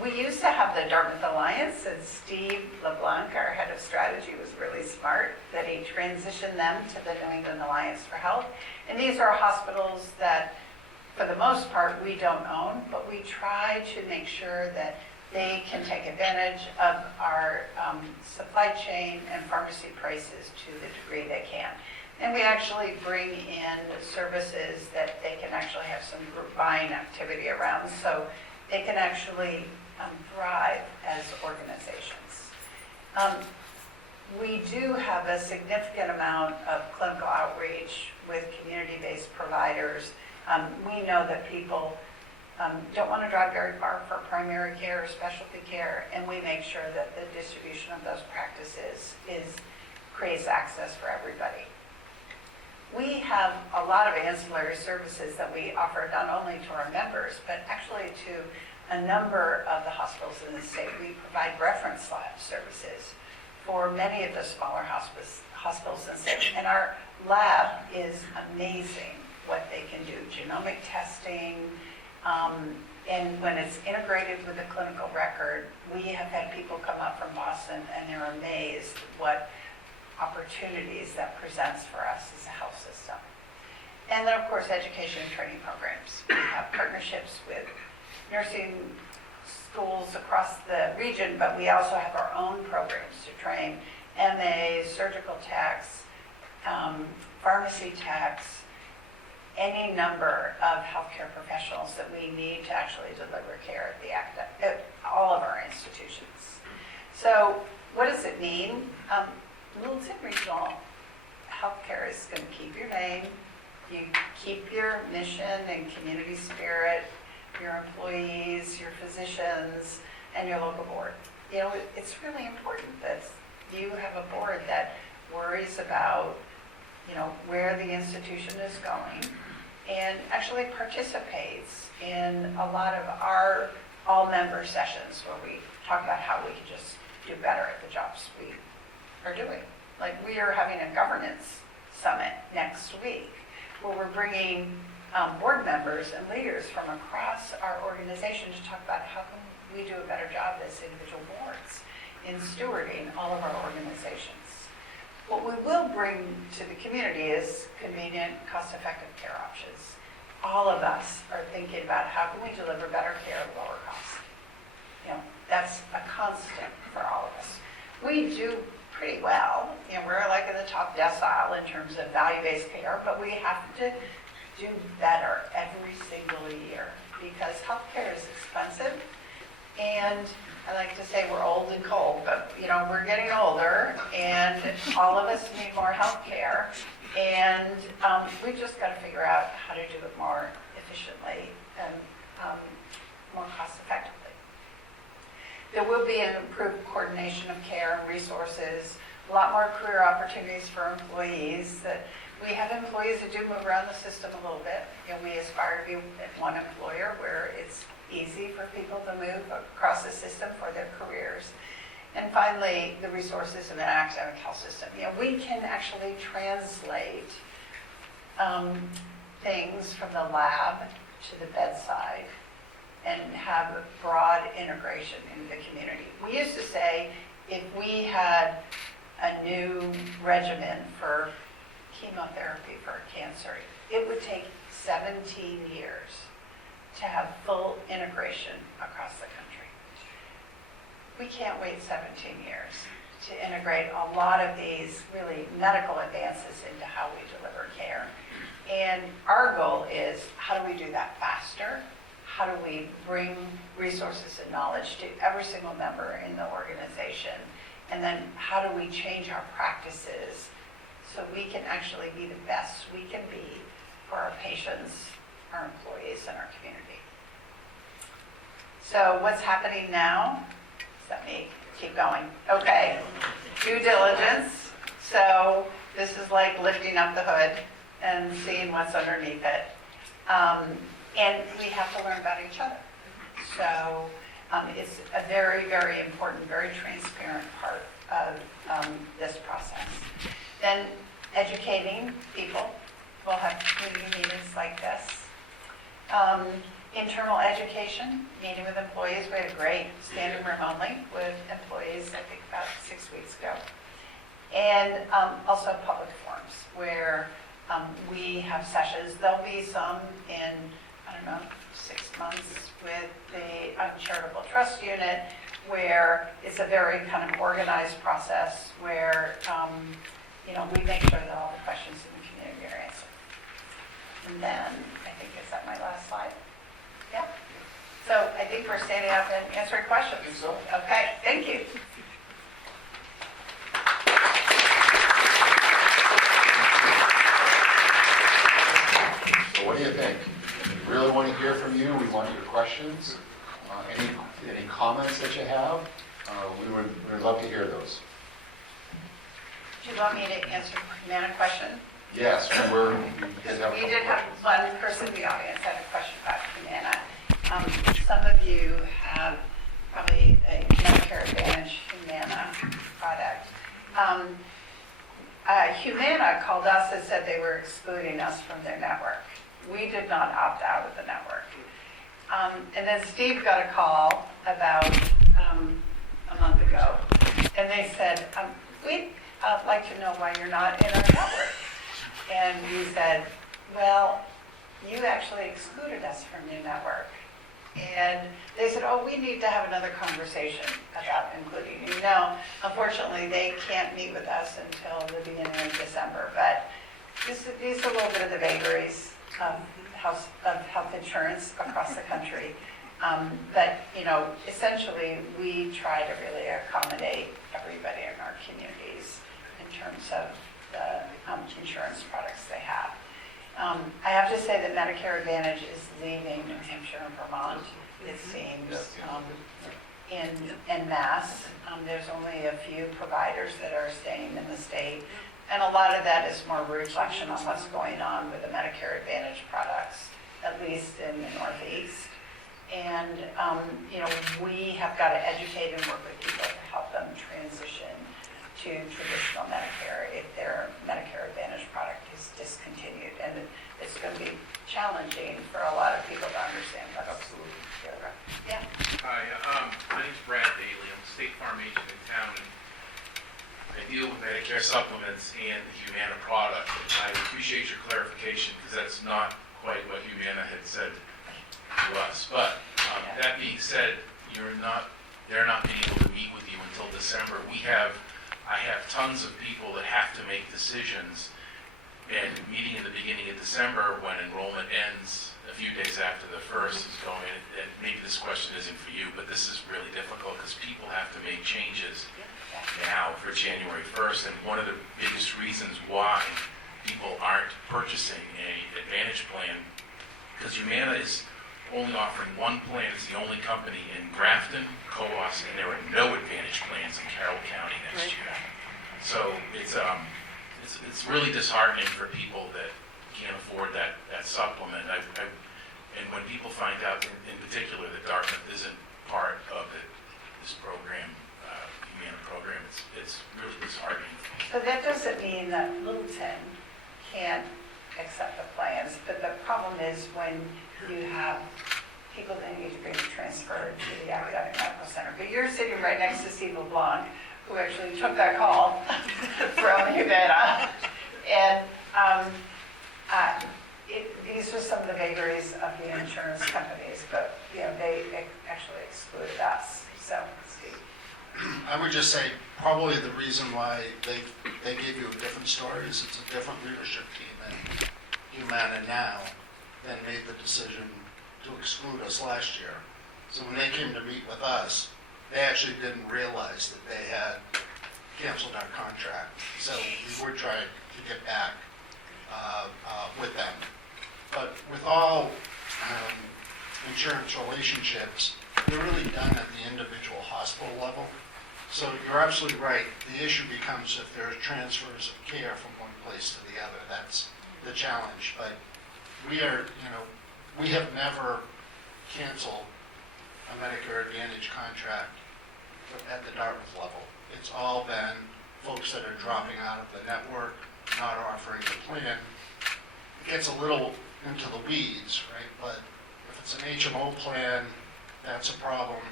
We used to have the Dartmouth Alliance, and Steve LeBlanc, our head of strategy, was really smart that he transitioned them to the New England Alliance for Health. And these are hospitals that, for the most part, we don't own, but we try to make sure that they can take advantage of our supply chain and pharmacy prices to the degree they can. And we actually bring in services that they can actually have some group buying activity around, so they can actually thrive as organizations. We do have a significant amount of clinical outreach with community-based providers. We know that people don't want to drive very far for primary care or specialty care, and we make sure that the distribution of those practices creates access for everybody. we have a lot of ancillary services that we offer not only to our members, but actually to a number of the hospitals in the state. We provide reference lab services for many of the smaller hospitals in the state. And our lab is amazing what they can do. Genomic testing, and when it's integrated with a clinical record, we have had people come up from Boston and they're amazed what opportunities that presents for us as a health system. And then, of course, education and training programs. We have partnerships with nursing schools across the region, but we also have our own programs to train MAs, surgical techs, pharmacy techs, any number of healthcare professionals that we need to actually deliver care at all of our institutions. So what does it mean? Littleton Regional Healthcare is going to keep your name, you keep your mission and community spirit, your employees, your physicians, and your local board. You know, it's really important that you have a board that worries about, you know, where the institution is going and actually participates in a lot of our all-member sessions where we talk about how we can just do better at the jobs we are doing. Like, we are having a governance summit next week where we're bringing board members and leaders from across our organization to talk about how can we do a better job as individual boards in stewarding all of our organizations. What we will bring to the community is convenient, cost-effective care options. All of us are thinking about how can we deliver better care at lower cost. You know, that's a constant for all of us. We do pretty well. You know, we're like in the top decile in terms of value-based care, but we have to do better every single year because healthcare is expensive. And I like to say we're old and cold, but you know, we're getting older and all of us need more health care. And we've just got to figure out how to do it more efficiently and more cost effectively. There will be an improved coordination of care and resources, a lot more career opportunities for employees. That we have employees that do move around the system a little bit. You know, we aspire to be one employer where it's easy for people to move across the system for their careers. And finally, the resources in an academic health system. You know, we can actually translate things from the lab to the bedside and have a broad integration into the community. We used to say if we had a new regimen for chemotherapy for cancer, it would take 17 years to have full integration across the country. We can't wait 17 years to integrate a lot of these really medical advances into how we deliver care. And our goal is, how do we do that faster? How do we bring resources and knowledge to every single member in the organization? And then how do we change our practices so we can actually be the best we can be for our patients, our employees, and our community? So what's happening now? Let me keep going. Okay, due diligence. So this is like lifting up the hood and seeing what's underneath it. And we have to learn about each other. So it's a very, very important, very transparent part of this process. Then educating people. We'll have community meetings like this. Internal education, meeting with employees. We had a great standing room only with employees, I think about 6 weeks ago. And also public forums where we have sessions. There'll be some in, I don't know, 6 months with the Uncharitable Trust Unit where it's a very kind of organized process where, you know, we make sure that all the questions in the community are answered. And then, I think, is that my last slide? Yeah. So I think we're standing up and answering questions. I think so. Okay, thank you. So what do you think? We really want to hear from you. We want your questions. Any comments that you have? We would love to hear those. Do you want me to answer Humana question? Yes, we're. We did have one person in the audience had a question about Humana. Some of you have probably a Medicare Advantage Humana product. Humana called us and said they were excluding us from their network. We did not opt out of the network. And then Steve got a call about a month ago, and they said, we'd like to know why you're not in our network. And we said, well, you actually excluded us from your network. And they said, oh, we need to have another conversation about including you. No, unfortunately, they can't meet with us until the beginning of December. But these are a little bit of the vagaries of health insurance across the country. But, essentially, we try to really accommodate everybody in our communities in terms of the insurance products they have. I have to say that Medicare Advantage is leaving New Hampshire and Vermont, it seems, en masse. There's only a few providers that are staying in the state. And a lot of that is more reflection on what's going on with the Medicare Advantage products, at least in the Northeast. And, we have got to educate and work with people to help them transition to traditional Medicare if their Medicare Advantage product is discontinued. And it's going to be challenging for a lot of people to understand that. Absolutely. Yeah. Hi, my name's Brad Daly. I'm a State Farm agent in town, and I deal with Medicare supplements and the Humana product. I appreciate your clarification because that's not quite what Humana had said to us. But that being said, they're not being able to meet with you until December. I have tons of people that have to make decisions, and meeting in the beginning of December when enrollment ends a few days after the first is going, and maybe this question isn't for you, but this is really difficult because people have to make changes now for January 1st, and one of the biggest reasons why people aren't purchasing a Advantage plan, because Humana is only offering one plan. It's the only company in Grafton, Coos, and there are no Advantage plans in Carroll County next year. So it's really disheartening for people that can't afford that supplement. And when people find out, in particular, that Dartmouth isn't part of this program, Humana program, it's really disheartening. So that doesn't mean that Littleton can't accept the plans, but the problem is when you have people that need to be transferred to the academic medical center. But you're sitting right next to Steve LeBlanc, who actually took that call from Humana. And these are some of the vagaries of the insurance companies, but they actually excluded us. So, Steve. I would just say probably the reason why they gave you a different story is it's a different leadership team in Humana now than made the decision to exclude us last year. So when they came to meet with us, they actually didn't realize that they had canceled our contract. So we were trying to get back with them. But with all insurance relationships, they're really done at the individual hospital level. So you're absolutely right. The issue becomes if there are transfers of care from one place to the other. That's the challenge. But we have never canceled a Medicare Advantage contract at the Dartmouth level. It's all been folks that are dropping out of the network, not offering the plan. It gets a little into the weeds, right? But if it's an HMO plan, that's a problem.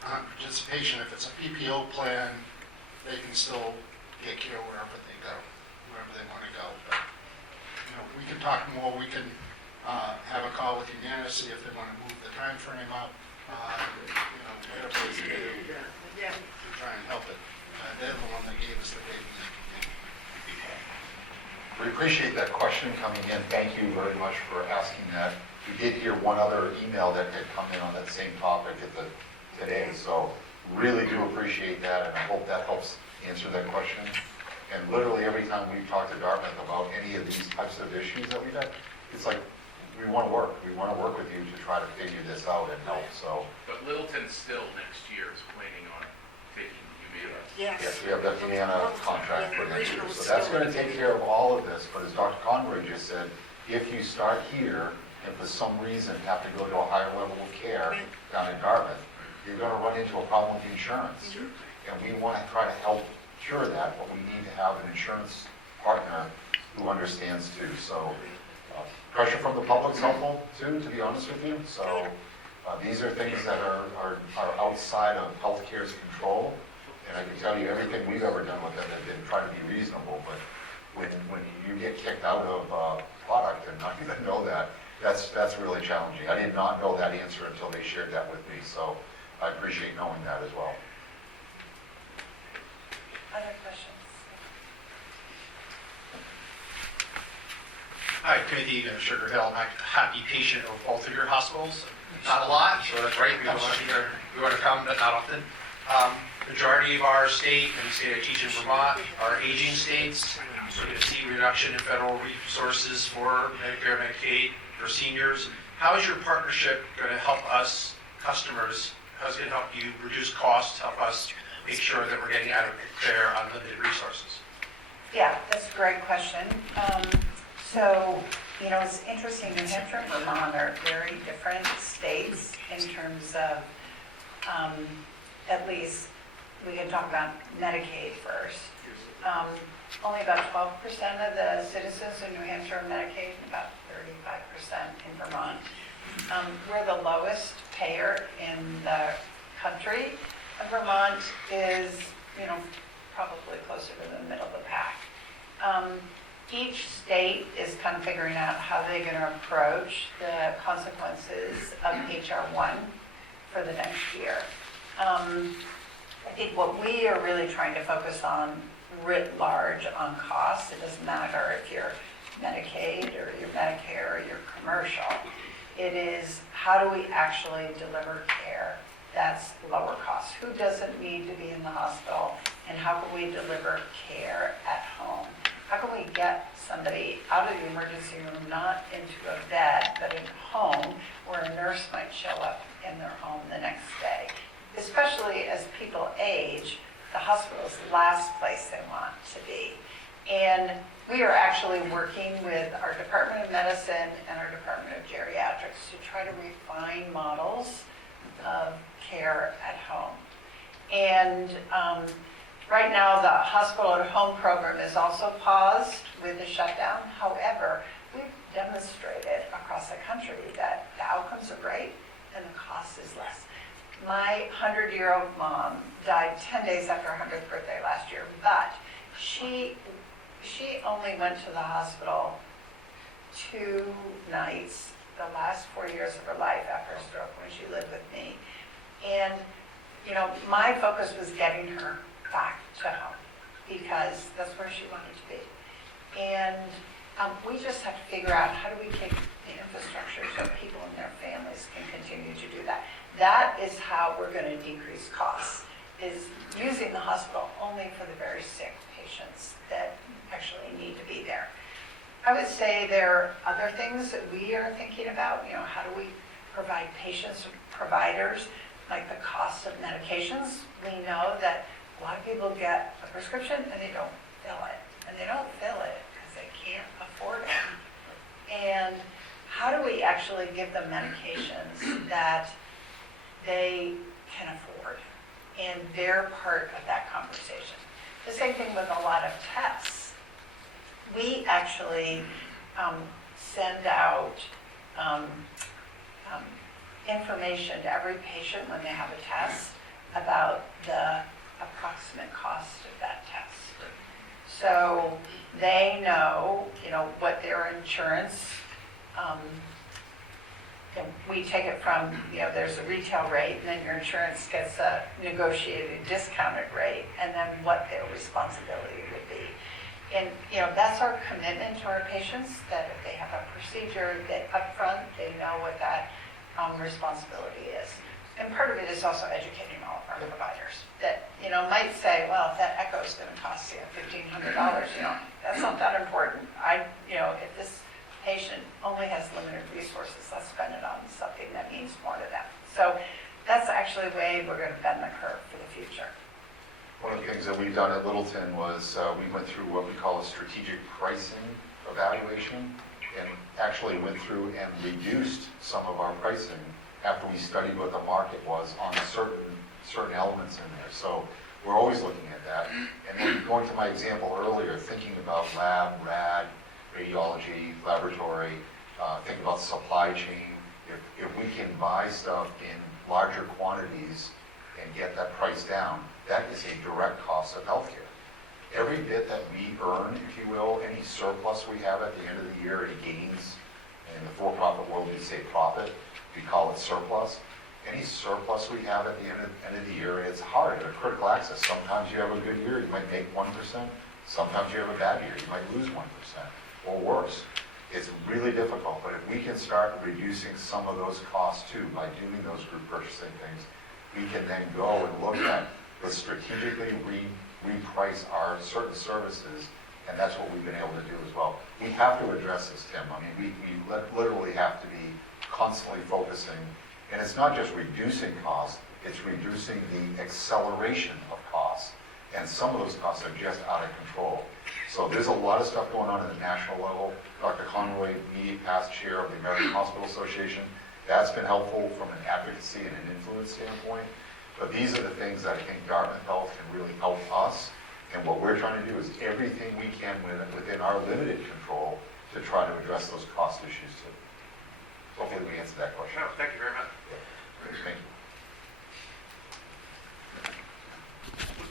Participation, if it's a PPO plan, they can still get care wherever they go, wherever they want to go. But we can talk more. We can have a call with Humana, see if they want to move the time frame up. Whatever they do to try and help it. They're the one that gave us the date. We appreciate that question coming in. Thank you very much for asking that. We did hear one other email that had come in on that same topic today, so really do appreciate that, and I hope that helps answer that question. And literally every time we talk to Dartmouth about any of these types of issues that we've had, it's like we want to work. We want to work with you to try to figure this out and help. So, But Littleton still next year is planning on taking Humana. Yes, we have the Indiana contract for next year. So that's going to take care of all of this. But as Dr. Conroy just said, if you start here and for some reason have to go to a higher level of care down in Dartmouth, you're going to run into a problem with insurance. And we want to try to help cure that, but we need to have an insurance partner who understands too. So pressure from the public's helpful too, to be honest with you. So these are things that are outside of healthcare's control. And I can tell you, everything we've ever done with them has been trying to be reasonable. But when you get kicked out of product and not even know that, that's really challenging. I did not know that answer until they shared that with me. So I appreciate knowing that as well. Other questions? Hi, Timothy Sugar Hill. I'm a happy patient of both of your hospitals. Not a lot, so that's right. We want to come, but not often. Majority of our state and the state I teach in Vermont are aging states. We're going to see reduction in federal resources for Medicare, Medicaid, for seniors. How is your partnership going to help us customers? How is it going to help you reduce costs, help us make sure that we're getting adequate care on limited resources? Yeah, that's a great question. So, it's interesting, New Hampshire and Vermont are very different states in terms of, at least, we can talk about Medicaid first. Only about 12% of the citizens in New Hampshire are Medicaid, and about 35% in Vermont. We're the lowest payer in the country, and Vermont is, probably closer to the middle of the pack. Each state is kind of figuring out how they're going to approach the consequences of HR 1 for the next year. I think what we are really trying to focus on writ large on costs, it doesn't matter if you're Medicaid or you're Medicare or you're commercial, it is how do we actually deliver care that's lower cost? Who doesn't need to be in the hospital, and how can we deliver care at home? How can we get somebody out of the emergency room, not into a bed, but in home, where a nurse might show up in their home the next day? Especially as people age, the hospital is the last place they want to be. And we are actually working with our Department of Medicine and our Department of Geriatrics to try to refine models of care at home. And right now, the hospital at home program is also paused with the shutdown. However, we've demonstrated across the country that the outcomes are great and the cost is less. My 100-year-old mom died 10 days after her 100th birthday last year, but she only went to the hospital 2 nights the last 4 years of her life after a stroke when she lived with me. And, my focus was getting her back to home because that's where she wanted to be. And we just have to figure out how do we take the infrastructure so people and their families can continue to do that. That is how we're going to decrease costs, is using the hospital only for the very sick patients that actually need to be there. I would say there are other things that we are thinking about. How do we provide patients and providers, like the cost of medications? We know that a lot of people get a prescription and they don't fill it. And they don't fill it because they can't afford it. And how do we actually give them medications that they can afford? And they're part of that conversation. The same thing with a lot of tests. We actually send out information to every patient when they have a test about the approximate cost of that test. So they know, what their insurance, and we take it from, there's a retail rate, and then your insurance gets a negotiated discounted rate, and then what their responsibility would be. And, that's our commitment to our patients, that if they have a procedure, that upfront, they know what that responsibility is. And part of it is also educating all of our providers that, might say, well, if that echo is going to cost you $1,500, that's not that important. If this patient only has limited resources, let's spend it on something that means more to them. So that's actually the way we're going to bend the curve for the future. One of the things that we've done at Littleton was we went through what we call a strategic pricing evaluation and actually went through and reduced some of our pricing after we studied what the market was on certain elements in there. So we're always looking at that. And then going to my example earlier, thinking about lab, rad, radiology, laboratory, think about supply chain. If we can buy stuff in larger quantities and get that price down, that is a direct cost of healthcare. Every bit that we earn, if you will, any surplus we have at the end of the year, any gains, in the for-profit world, we say profit, we call it surplus. Any surplus we have at the end of the year, it's hard at a critical access. Sometimes you have a good year, you might make 1%. Sometimes you have a bad year, you might lose 1% or worse. It's really difficult, but if we can start reducing some of those costs too by doing those group purchasing things, we can then go and look at, let's strategically reprice our certain services, and that's what we've been able to do as well. We have to address this, Tim. I mean, we literally have to be constantly focusing, and it's not just reducing costs, it's reducing the acceleration of costs, and some of those costs are just out of control. So there's a lot of stuff going on at the national level. Dr. Conroy, immediate past chair of the American Hospital Association, that's been helpful from an advocacy and an influence standpoint. But these are the things that I think Dartmouth Health can really help us. And what we're trying to do is everything we can within our limited control to try to address those cost issues too. Hopefully we answered that question. No, thank you very much. Thank you.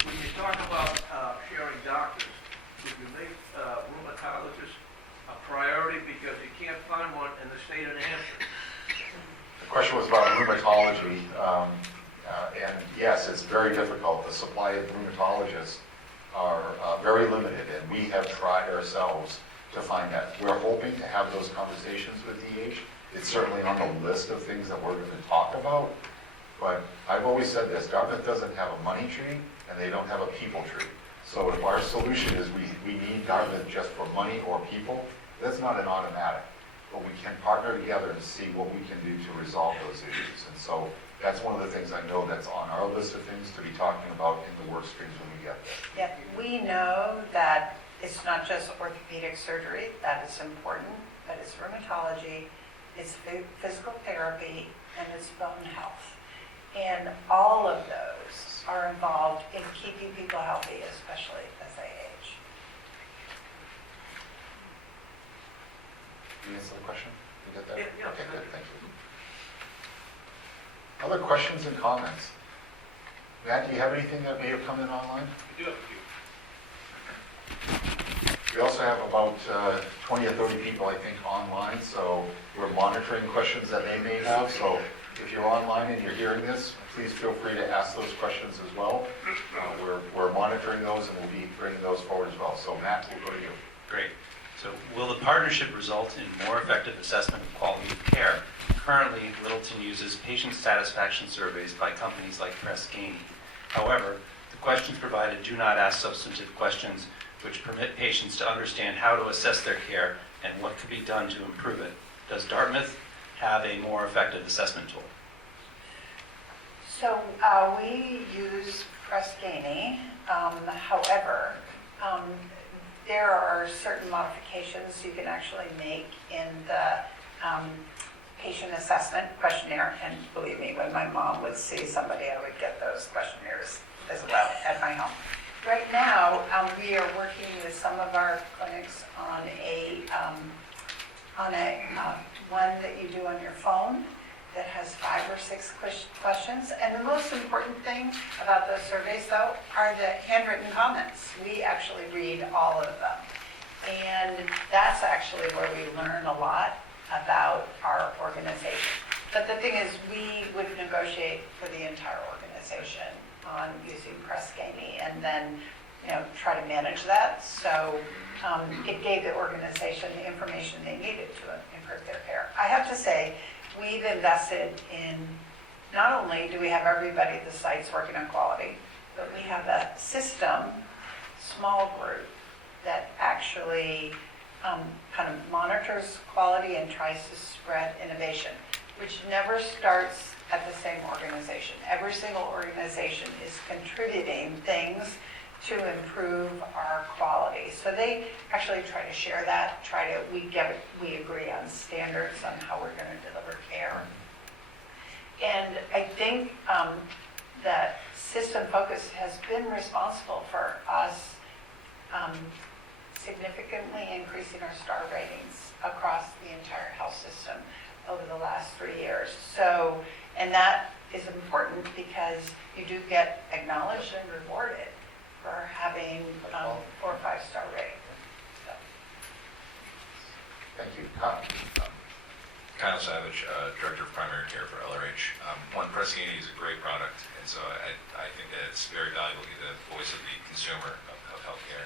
When you talk about sharing doctors, would you make rheumatologists a priority because you can't find one in the state of New Hampshire? The question was about rheumatology, and yes, it's very difficult. The supply of rheumatologists are very limited, and we have tried ourselves to find that. We're hoping to have those conversations with DH. It's certainly on the list of things that we're going to talk about, but I've always said this, Dartmouth doesn't have a money tree, and they don't have a people tree. So if our solution is we need Dartmouth just for money or people, that's not an automatic. But we can partner together to see what we can do to resolve those issues. And so that's one of the things I know that's on our list of things to be talking about in the work streams when we get there. Yet we know that it's not just orthopedic surgery that is important, but it's rheumatology, it's physical therapy, and it's bone health. And all of those are involved in keeping people healthy, especially as they age. Did you answer the question? You get that? Yeah. Okay, good, thank you. Other questions and comments? Matt, do you have anything that may have come in online? We do have a few. We also have about 20 or 30 people, I think, online, so we're monitoring questions that they may have. So if you're online and you're hearing this, please feel free to ask those questions as well. We're monitoring those and we'll be bringing those forward as well. So Matt, we'll go to you. Great. So will the partnership result in more effective assessment of quality of care? Currently, Littleton uses patient satisfaction surveys by companies like Press Ganey. However, the questions provided do not ask substantive questions which permit patients to understand how to assess their care and what could be done to improve it. Does Dartmouth have a more effective assessment tool? So we use Press Ganey. However, there are certain modifications you can actually make in the patient assessment questionnaire. And believe me, when my mom would see somebody, I would get those questionnaires as well at my home. Right now, we are working with some of our clinics on a one that you do on your phone that has 5 or 6 questions. And the most important thing about those surveys, though, are the handwritten comments. We actually read all of them. And that's actually where we learn a lot about our organization. But the thing is, we would negotiate for the entire organization on using Press Ganey and then try to manage that. So it gave the organization the information they needed to improve their care. I have to say, we've invested in, not only do we have everybody at the sites working on quality, but we have a system, small group, that actually kind of monitors quality and tries to spread innovation. which never starts at the same organization. Every single organization is contributing things to improve our quality. So they actually try to share that, we agree on standards on how we're going to deliver care. And I think that System Focus has been responsible for us significantly increasing our star ratings across the entire health system over the last 3 years. So, and that is important because you do get acknowledged and rewarded for having 4 or 5 star rating. So. Thank you. Kyle. Kyle Savage, Director of Primary Care for LRH. One, Prescieni is a great product, and so I think that it's very valuable to be the voice of the consumer of healthcare.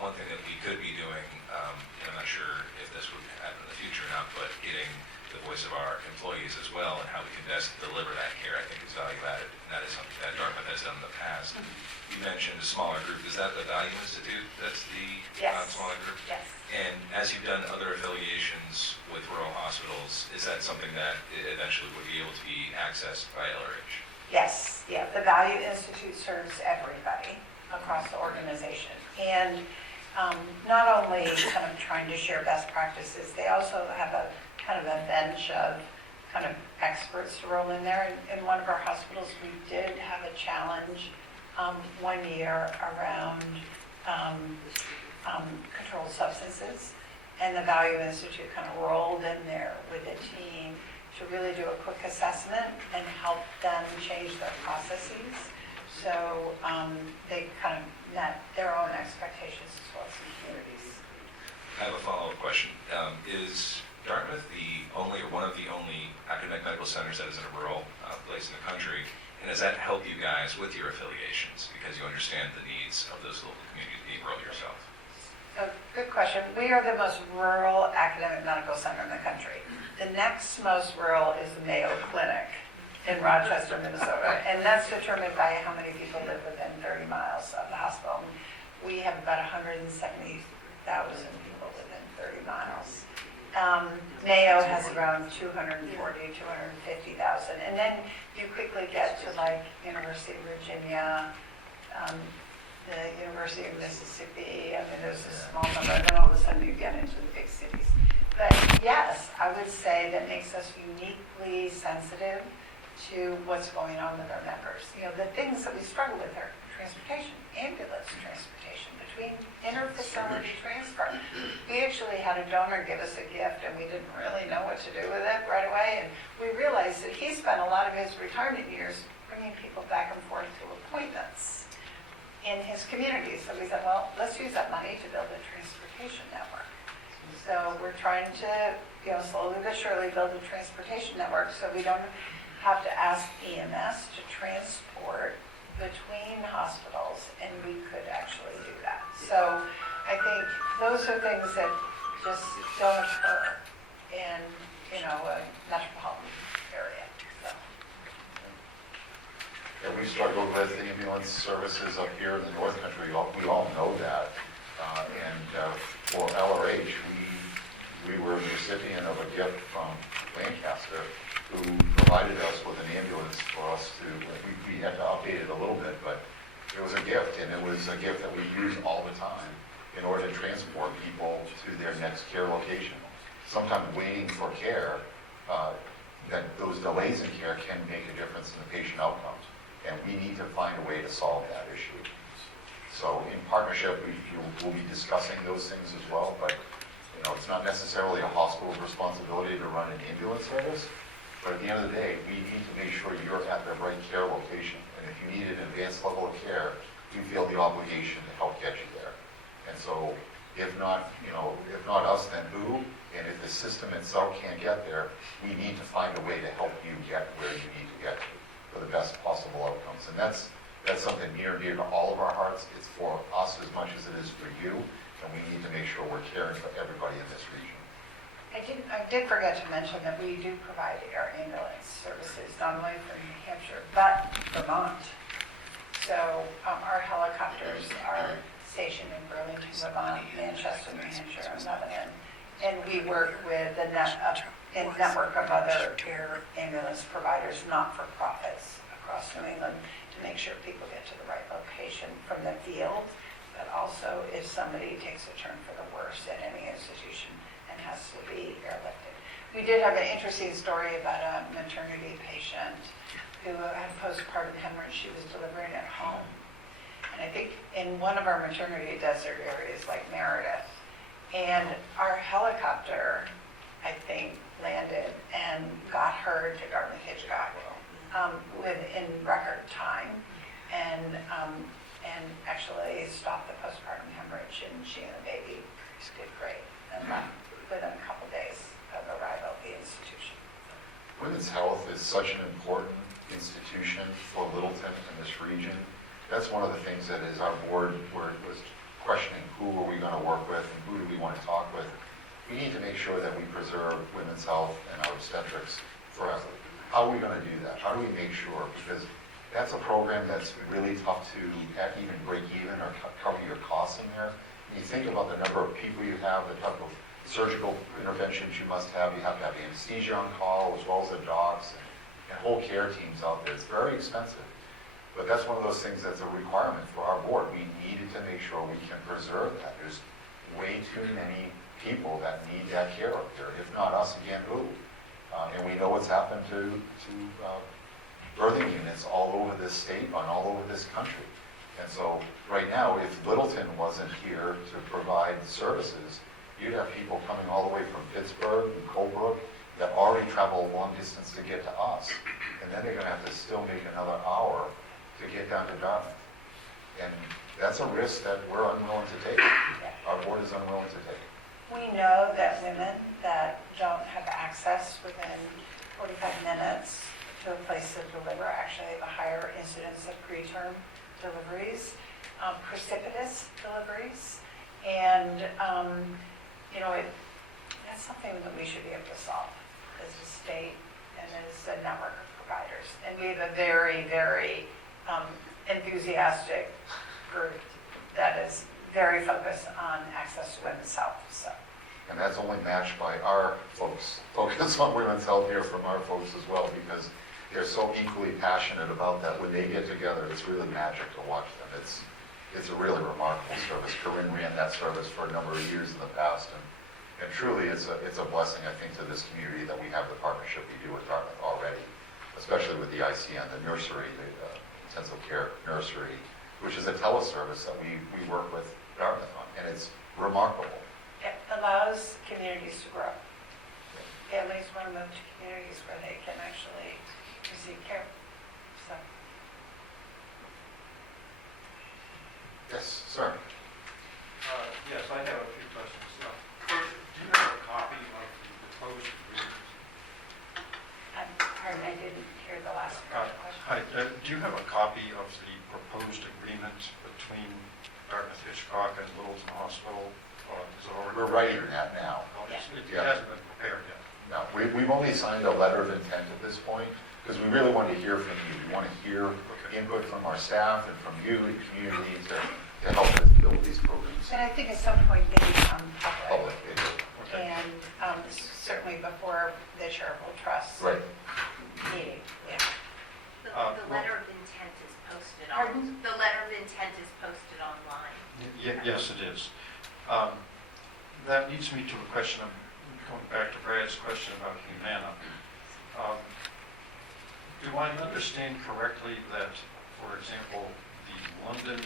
One thing that we could be doing, and I'm not sure if this would happen in the future or not, but getting the voice of our employees as well and how we can best deliver that care, I think is value added, and that is something that Dartmouth has done in the past. You mentioned a smaller group. Is that the Value Institute? That's the Yes. smaller group? Yes. And as you've done other affiliations with rural hospitals, is that something that eventually would be able to be accessed by LRH? Yes, yeah, the Value Institute serves everybody across the organization. And not only kind of trying to share best practices, they also have a kind of a bench of kind of experts to roll in there. In one of our hospitals, we did have a challenge 1 year around controlled substances. And the Value Institute kind of rolled in there with a team to really do a quick assessment and help them change their processes. So they kind of met their own expectations as well as the communities. I have a follow-up question. Is Dartmouth the only or one of the only academic medical centers that is in a rural place in the country? And does that help you guys with your affiliations because you understand the needs of those local communities being rural yourself? So, good question. We are the most rural academic medical center in the country. The next most rural is the Mayo Clinic in Rochester, Minnesota, and that's determined by how many people live within 30 miles of the hospital. We have about 170,000 people within 30 miles. Mayo has around 240, 250,000, and then you quickly get to like University of Virginia, the University of Mississippi. I mean, there's a small number, and then all of a sudden you get into the big cities. But yes, I would say that makes us uniquely sensitive to what's going on with our members. You know, the things that we struggle with are transportation, ambulance transportation, between inter-facility transfer. We actually had a donor give us a gift, and we didn't really know what to do with it right away. And we realized that he spent a lot of his retirement years bringing people back and forth to appointments in his community. So we said, well, let's use that money to build a transportation network. So we're trying to, slowly but surely build a transportation network so we don't have to ask EMS to transport between hospitals, and we could actually do that. So I think those are things that just don't occur in, a metropolitan area. So. Yeah, we struggled with the ambulance services up here in the North Country. We all know that. And for LRH, we were the recipient of a gift from Lancaster, who provided us with an ambulance for us to, we had to update it a little bit, but it was a gift, and it was a gift that we use all the time in order to transport people to their next care location. Sometimes waiting for care, that those delays in care can make a difference in the patient outcomes, and we need to find a way to solve that issue. So in partnership, we'll be discussing those things as well, but it's not necessarily a hospital's responsibility to run an ambulance service, but at the end of the day, we need to make sure you're at the right care location. And if you need an advanced level of care, we feel the obligation to help get you there. And so if not us, then who? And if the system itself can't get there, we need to find a way to help you get where you need to get to for the best possible outcomes. And that's something near and dear to all of our hearts. It's for us as much as it is for you. And we need to make sure we're caring for everybody in this region. I did forget to mention that we do provide air ambulance services, not only for New Hampshire, but Vermont. So our helicopters are stationed in Burlington, Vermont, Manchester, New Hampshire, and Lebanon. And we work with a network of other air ambulance providers, not-for-profits across New England, to make sure people get to the right location from the field, but also if somebody takes a turn for the worse at any institution and has to be airlifted. We did have an interesting story about a maternity patient who had postpartum hemorrhage. She was delivering at home. And I think in one of our maternity desert areas like Meredith, and our helicopter, I think, landed and got her to Dartmouth-Hitchcock within record time, and actually stopped the postpartum hemorrhage, and she and the baby did great, and left within a couple days of arrival at the institution. Women's health is such an important institution for Littleton and this region. That's one of the things that is our board was questioning who are we going to work with and who do we want to talk with. We need to make sure that we preserve women's health and our obstetrics forever. How are we going to do that? How do we make sure? Because that's a program that's really tough to even break even or cover your costs in there. When you think about the number of people you have, the type of surgical interventions you must have, you have to have anesthesia on call as well as the docs and whole care teams out there. It's very expensive. But that's one of those things that's a requirement for our board. We needed to make sure we can preserve that. There's way too many people that need that care up there. If not us, again, who? And we know what's happened to birthing units all over this state and all over this country. And so right now, if Littleton wasn't here to provide services, you'd have people coming all the way from Pittsburgh and Colebrook that already travel a long distance to get to us. And then they're going to have to still make another hour to get down to Dartmouth. And that's a risk that we're unwilling to take. Our board is unwilling to take. We know that women that don't have access within 45 minutes to a place to deliver actually have a higher incidence of preterm deliveries, precipitous deliveries, and that's something that we should be able to solve as a state and as a network of providers. And we have a very, very enthusiastic group that is very focused on access to women's health. So. And that's only matched by our folks. Focus on women's health here from our folks as well, because they're so equally passionate about that. When they get together, it's really magic to watch them. It's a really remarkable service. Corinne ran that service for a number of years in the past, and truly it's a blessing, I think, to this community that we have the partnership we do with Dartmouth already, especially with the ICN, the nursery, the intensive care nursery, which is a teleservice that we work with Dartmouth on, and it's remarkable. It allows communities to grow. Families want to move to communities where they can actually receive care. So. Yes, sir. Yes, I have a few questions. First, do you have a copy of the proposed agreement? Pardon, I didn't hear the last part of the question. Hi, do you have a copy of the proposed agreement between Dartmouth-Hitchcock and Littleton Hospital? Is it already We're writing prepared? that now. Oh, It Yeah. hasn't been prepared yet. No, we've only signed a letter of intent at this point, because we really want to hear from you. We want to hear input from our staff and from you, the community, to help us build these programs. And I think at some point they become public. Public, it is. And certainly before the charitable trust Right. meeting. Yeah. The letter of intent is posted Pardon? on, the letter of intent is posted online. Yes, it is. That leads me to a question, going back to Brad's question about Humana. Do I understand correctly that, for example, the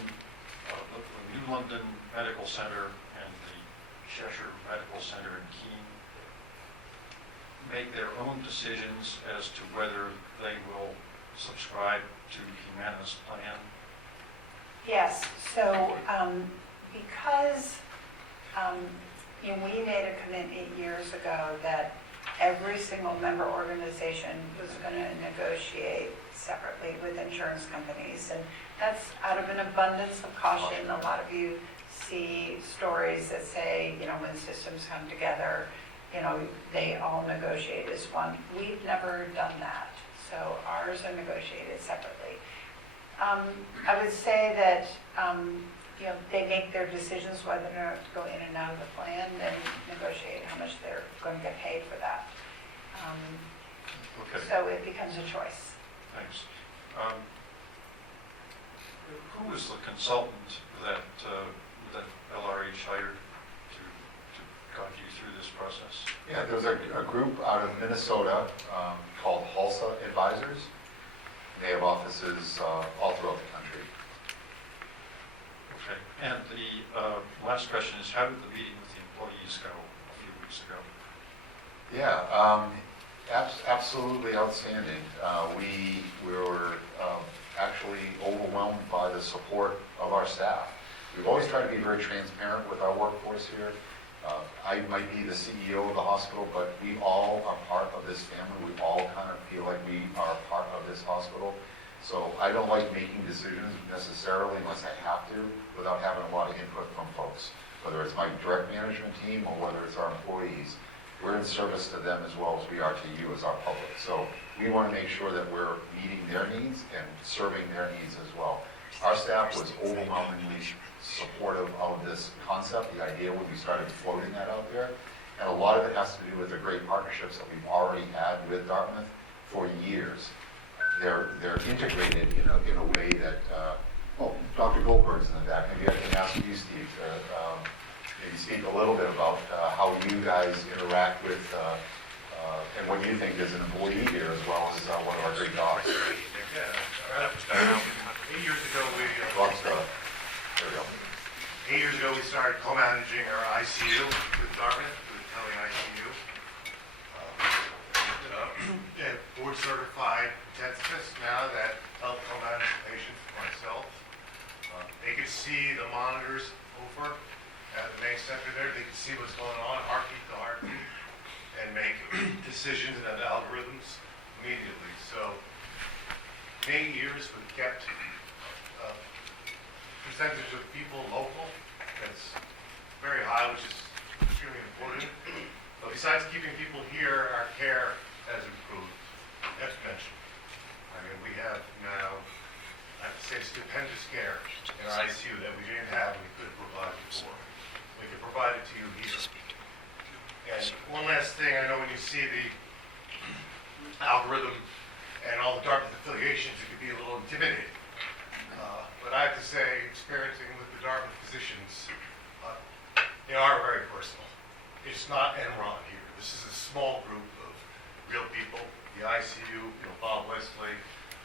New London Medical Center and the Cheshire Medical Center in Keene make their own decisions as to whether they will subscribe to Humana's plan? Yes, so because we made a commitment years ago that every single member organization was going to negotiate separately with insurance companies, and that's out of an abundance of caution. A lot of you see stories that say, when systems come together, they all negotiate as one. We've never done that, so ours are negotiated separately. I would say that they make their decisions whether or not to go in and out of the plan and negotiate how much they're going to get paid for that. Okay, So it becomes a choice. thanks. Who was the consultant that LRH hired to guide you through this process? Yeah, there's a group out of Minnesota called Halsa Advisors. They have offices all throughout the country. Okay, and the last question is, how did the meeting with the employees go a few weeks ago? Yeah, absolutely outstanding. We were actually overwhelmed by the support of our staff. We've always tried to be very transparent with our workforce here. I might be the CEO of the hospital, but we all are part of this family. We all kind of feel like we are part of this hospital. So I don't like making decisions necessarily unless I have to, without having a lot of input from folks, whether it's my direct management team or whether it's our employees. We're in service to them as well as we are to you as our public. So we want to make sure that we're meeting their needs and serving their needs as well. Our staff was overwhelmingly supportive of this concept, the idea when we started floating that out there. And a lot of it has to do with the great partnerships that we've already had with Dartmouth for years. They're integrated in a way that, well, Dr. Goldberg's in the back. Maybe I can ask you, Steve, to maybe speak a little bit about how you guys interact with and what you think as an employee here as well as one of our great docs. Yeah, 8 years ago, There we go. 8 years ago, we started co-managing our ICU with Dartmouth, with Kelly ICU. Board-certified intensivists now that help co-manage the patients for myself. They could see the monitors over at the main center there. They could see what's going on, heartbeat to heartbeat, and make decisions and have algorithms immediately. So, in 8 years, we've kept percentage of people local that's very high, which is extremely important. But besides keeping people here, our care has improved exponentially. I mean, we have now, I have to say, stupendous care in our ICU that we didn't have and we couldn't provide before. We can provide it to you here. And one last thing, I know when you see the algorithm and all the Dartmouth affiliations, it can be a little intimidating. But I have to say, experiencing with the Dartmouth physicians, they are very personal. It's not Enron here. This is a small group of real people. The ICU, Bob Wesley,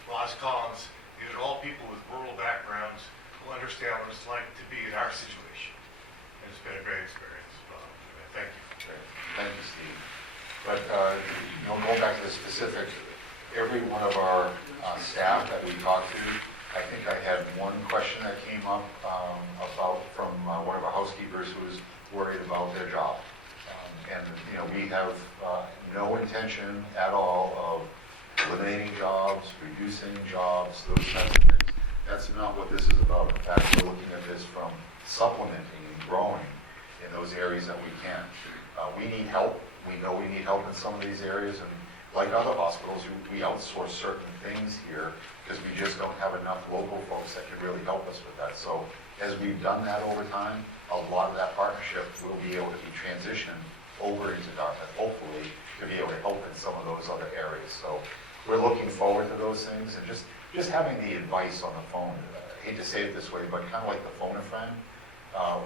Roz Collins, these are all people with rural backgrounds who understand what it's like to be in our situation. And it's been a great experience. Thank you. Thank you, Steve. But going back to the specifics, every one of our staff that we talked to, I think I had one question that came up from one of our housekeepers who was worried about their job. And we have no intention at all of eliminating jobs, reducing jobs, those kinds of things. That's not what this is about. In fact, we're looking at this from supplementing and growing in those areas that we can. We need help. We know we need help in some of these areas, and like other hospitals, we outsource certain things here because we just don't have enough local folks that can really help us with that. So as we've done that over time, a lot of that partnership will be able to be transitioned over into Dartmouth, hopefully, to be able to help in some of those other areas. So we're looking forward to those things, and just having the advice on the phone. I hate to say it this way, but kind of like the phone a friend.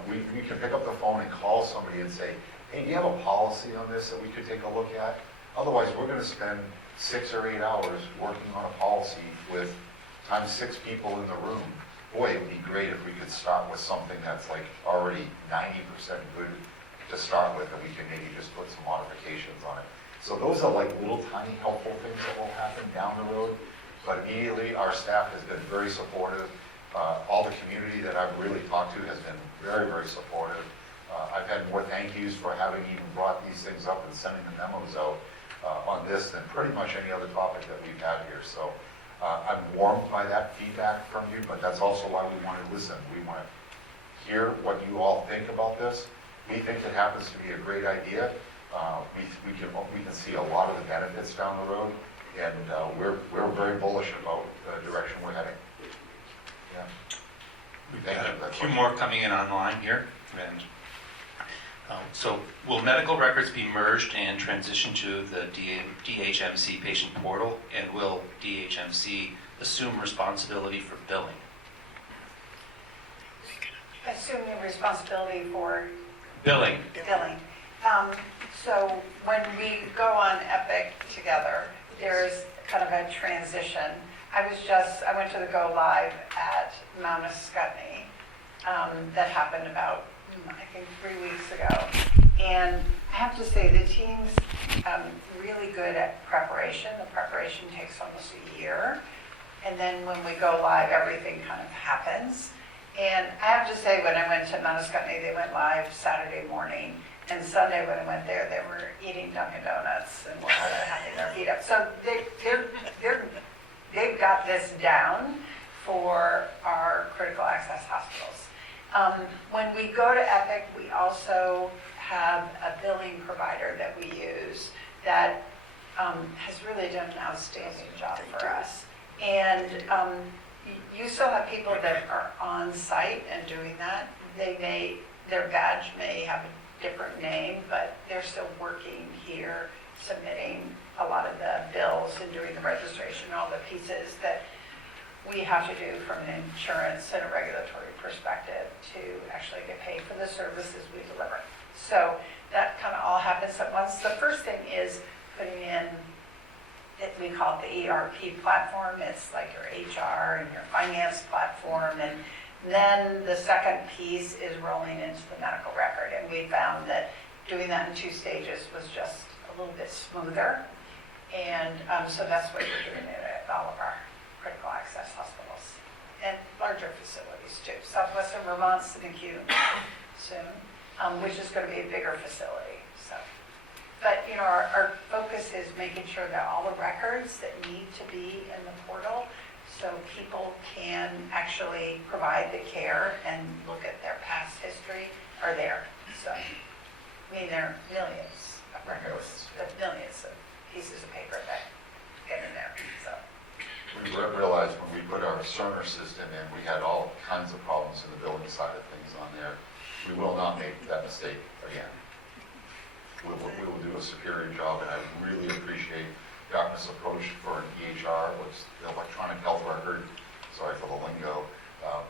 We can pick up the phone and call somebody and say, hey, do you have a policy on this that we could take a look at? Otherwise, we're going to spend 6 or 8 hours working on a policy with times 6 people in the room. Boy, it would be great if we could start with something that's like already 90% good to start with, and we can maybe just put some modifications on it. So those are like little tiny helpful things that will happen down the road. But immediately, our staff has been very supportive. All the community that I've really talked to has been very, very supportive. I've had more thank yous for having even brought these things up and sending the memos out on this than pretty much any other topic that we've had here. So I'm warmed by that feedback from you, but that's also why we want to listen. We want to hear what you all think about this. We think it happens to be a great idea. We can see a lot of the benefits down the road, and we're very bullish about the direction we're heading. Yeah. We've Thank got you. a That's few what- more coming in online here. And so will medical records be merged and transitioned to the DHMC patient portal? And will DHMC assume responsibility for billing? Assuming responsibility for Billing. billing. So when we go on Epic together, there's kind of a transition. I went to the go live at Mount Escutney. That happened about, I think, 3 weeks ago. And I have to say, the team's really good at preparation. The preparation takes almost a year. And then when we go live, everything kind of happens. And I have to say, when I went to Mount Escutney, they went live Saturday morning. And Sunday when I went there, they were eating Dunkin' Donuts and were having their feet up. So they've got this down for our critical access hospitals. When we go to Epic, we also have a billing provider that we use that has really done an outstanding job for us. And you still have people that are on site and doing that. Their badge may have a different name, but they're still working here, submitting a lot of the bills and doing the registration, all the pieces that we have to do from an insurance and a regulatory perspective to actually get paid for the services we deliver. So that kind of all happens at once. The first thing is putting in, we call it the ERP platform. It's like your HR and your finance platform. And then the second piece is rolling into the medical record. And we found that doing that in 2 stages was just a little bit smoother. And so that's what we're doing at all of our critical access hospitals and larger facilities too. Southwestern Vermont's an acute soon, which is going to be a bigger facility. So, but you know, our focus is making sure that all the records that need to be in the portal, so people can actually provide the care and look at their past history, are there. So, I mean, there are millions of records, millions of pieces of paper that get in there. So. We realized when we put our Cerner system in, we had all kinds of problems in the billing side of things on there. We will not make that mistake again. We will do a superior job, and I really appreciate Dartmouth's approach for an EHR, which is the electronic health record, sorry for the lingo,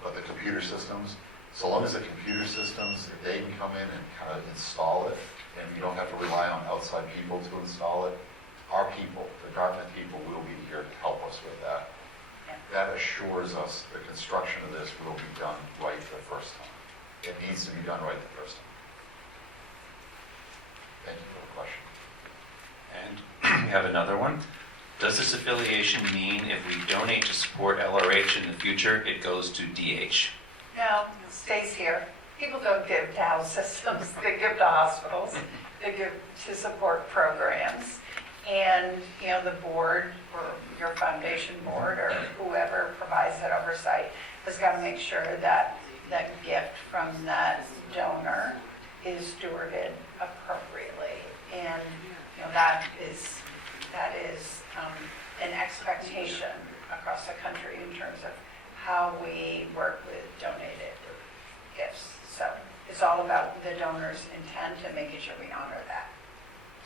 but the computer systems. So long as the computer systems, if they can come in and kind of install it, and you don't have to rely on outside people to install it, our people, the Dartmouth people, will be here to help us with that. That assures us the construction of this will be done right the first time. It needs to be done right the first time. Thank you for the question. And we have another one. Does this affiliation mean if we donate to support LRH in the future, it goes to DH? No, it stays here. People don't give to health systems, they give to hospitals, they give to support programs. And, you know, the board or your foundation board or whoever provides that oversight has got to make sure that that gift from that donor is stewarded appropriately. And, you know, that is an expectation across the country in terms of how we work with donated gifts. So it's all about the donor's intent and making sure we honor that.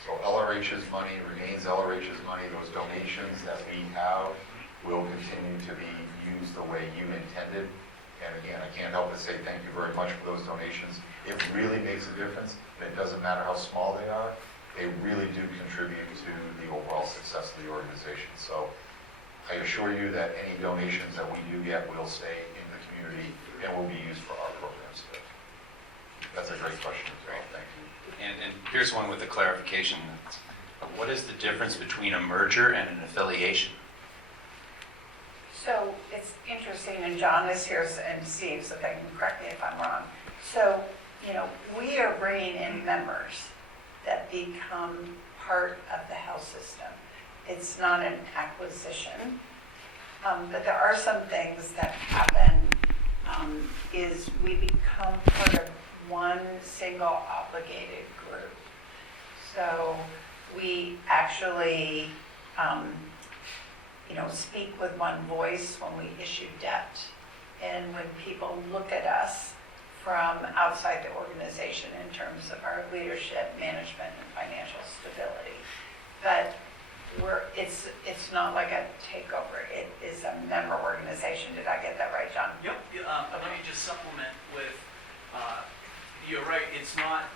So LRH's money remains LRH's money. Those donations that we have will continue to be used the way you intended. And again, I can't help but say thank you very much for those donations. It really makes a difference, and it doesn't matter how small they are. They really do contribute to the overall success of the organization. So I assure you that any donations that we do get will stay in the community and will be used for our programs. That's a great question as well. Thank you. And here's one with a clarification. What is the difference between a merger and an affiliation? So it's interesting, and John is here and Steve, so they can correct me if I'm wrong. So, you know, we are bringing in members that become part of the health system. It's not an acquisition, but there are some things that happen is we become part of one single obligated group. So we actually, you know, speak with one voice when we issue debt and when people look at us from outside the organization in terms of our leadership, management, and financial stability. But it's not like a takeover. It is a member organization. Did I get that right, John? Yep, let me just supplement with, you're right, it's not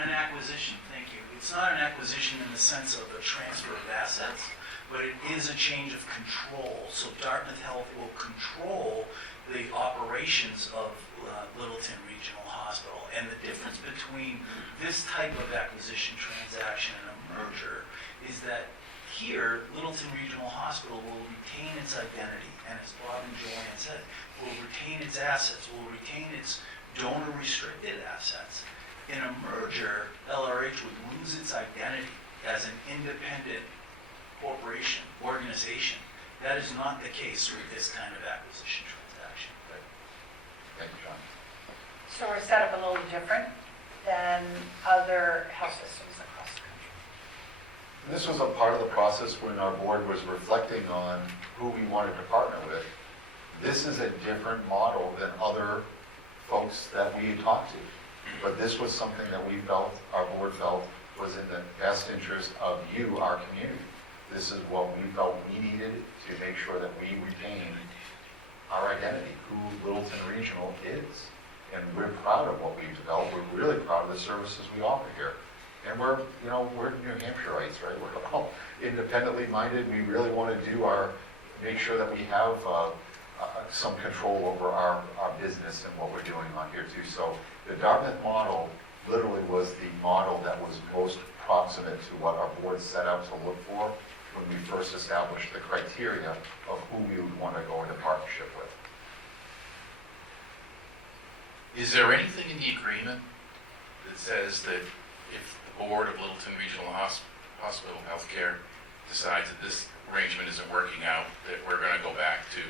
an acquisition, thank you. It's not an acquisition in the sense of a transfer of assets, but it is a change of control. So Dartmouth Health will control the operations of Littleton Regional Hospital. And the difference between this type of acquisition transaction and a merger is that here, Littleton Regional Hospital will retain its identity, and as Bob and Joanne said, will retain its assets, will retain its donor-restricted assets. In a merger, LRH would lose its identity as an independent corporation, organization. That is not the case with this kind of acquisition transaction. Thank you, John. So we're set up a little different than other health systems across the country. This was a part of the process when our board was reflecting on who we wanted to partner with. This is a different model than other folks that we talked to. But this was something that we felt, our board felt, was in the best interest of you, our community. This is what we felt we needed to make sure that we retain our identity, who Littleton Regional is. And we're proud of what we've developed. We're really proud of the services we offer here. And we're New Hampshireites, right? We're all independently minded. We really want to make sure that we have some control over our business and what we're doing on here too. So the Dartmouth model literally was the model that was most proximate to what our board set out to look for when we first established the criteria of who we would want to go into partnership with. Is there anything in the agreement that says that if the board of Littleton Regional Hospital Healthcare decides that this arrangement isn't working out, that we're going to go back to,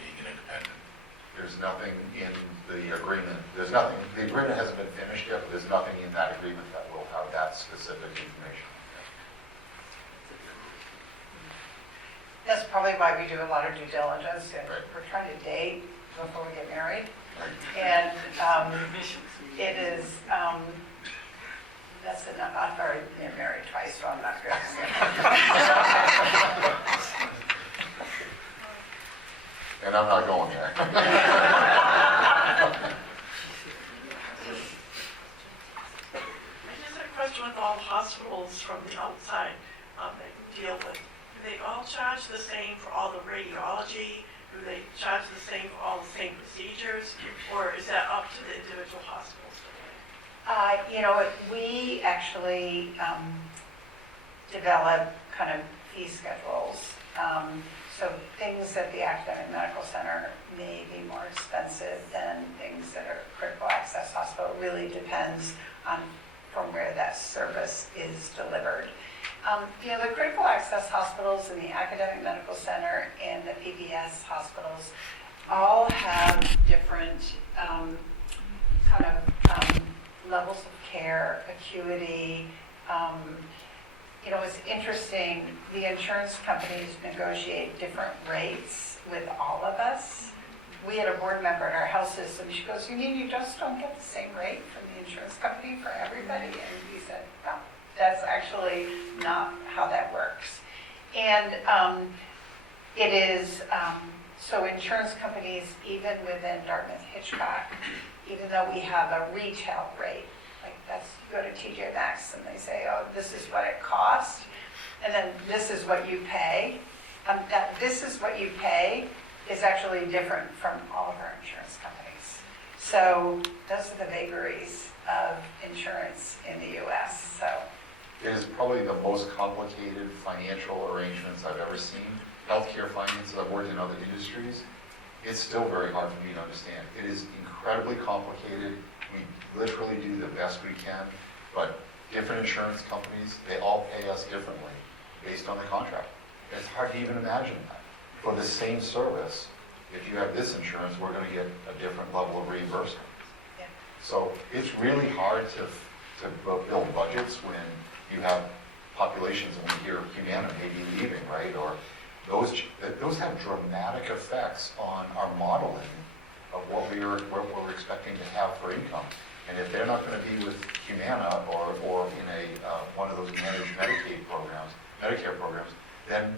being an independent? There's nothing in the agreement, the agreement hasn't been finished yet, but there's nothing in that agreement that will have that specific information. That's probably why we do a lot of due diligence, and Right. we're trying to date before we get married. Right. And it is, that's enough. I've already been married twice, so I'm not good. And I'm not going there. Just a question with all the hospitals from the outside that you deal with. Do they all charge the same for all the radiology? Do they charge the same for all the same procedures? Or is that up to the individual hospitals? We actually develop kind of fee schedules. So things at the academic medical center may be more expensive than things that are critical access hospital. It really depends on from where that service is delivered. The critical access hospitals and the academic medical center and the PBS hospitals all have different levels of care, acuity. It's interesting, the insurance companies negotiate different rates with all of us. We had a board member in our health system, she goes, you mean you just don't get the same rate from the insurance company for everybody? And we said, no, that's actually not how that works. And it is, so insurance companies, even within Dartmouth Hitchcock, even though we have a retail rate, like that's, you go to TJ Maxx and they say, oh, this is what it costs, and then this is what you pay. That this is what you pay is actually different from all of our insurance companies. So those are the vagaries of insurance in the U.S. So It is probably the most complicated financial arrangements I've ever seen. Healthcare finances, I've worked in other industries. It's still very hard for me to understand. It is incredibly complicated. We literally do the best we can, but different insurance companies, they all pay us differently based on the contract. It's hard to even imagine that. For the same service, if you have this insurance, we're going to get a different level of reimbursement. Yeah. So it's really hard to build budgets when you have populations, and we hear Humana may be leaving, right? Or those have dramatic effects on our modeling of what we're expecting to have for income. And if they're not going to be with Humana or in one of those managed Medicaid programs, Medicare programs, then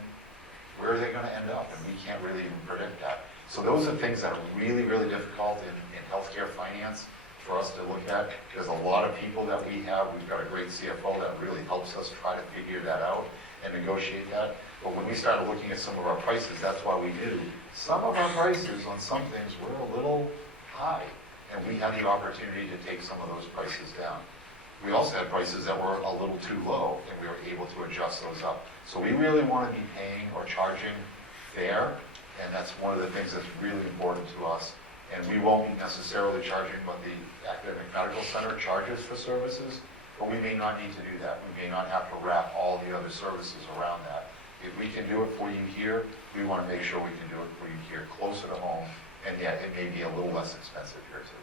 where are they going to end up? And we can't really even predict that. So those are things that are really, really difficult in healthcare finance for us to look at. There's a lot of people that we have. We've got a great CFO that really helps us try to figure that out and negotiate that. But when we started looking at some of our prices, that's why we knew some of our prices on some things were a little high. And we had the opportunity to take some of those prices down. We also had prices that were a little too low, and we were able to adjust those up. So we really want to be paying or charging fair, and that's one of the things that's really important to us. And we won't be necessarily charging what the academic medical center charges for services, but we may not need to do that. We may not have to wrap all the other services around that. If we can do it for you here, we want to make sure we can do it for you here, closer to home, and yet it may be a little less expensive here too.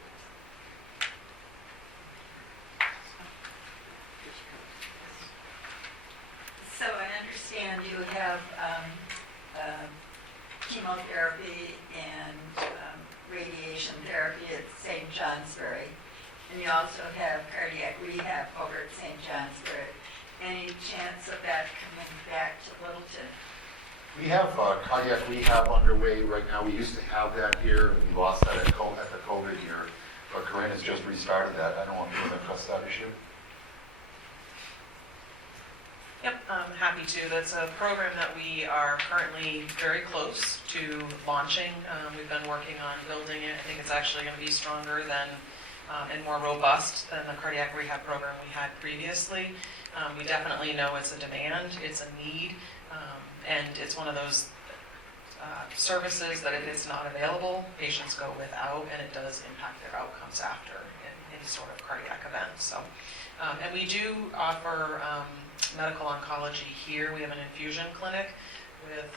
So I understand you have chemotherapy and radiation therapy at St. Johnsbury, and you also have cardiac rehab over at St. Johnsbury. Any chance of that coming back to Littleton? We have cardiac rehab underway right now. We used to have that here. We lost that at the COVID year, but Corinne has just restarted that. I don't want people to press that issue. Yep, I'm happy to. That's a program that we are currently very close to launching. We've been working on building it. I think it's actually going to be stronger than and more robust than the cardiac rehab program we had previously. We definitely know it's a demand, it's a need, and it's one of those services that if it's not available, patients go without, and it does impact their outcomes after in any sort of cardiac event. So, and we do offer medical oncology here. We have an infusion clinic with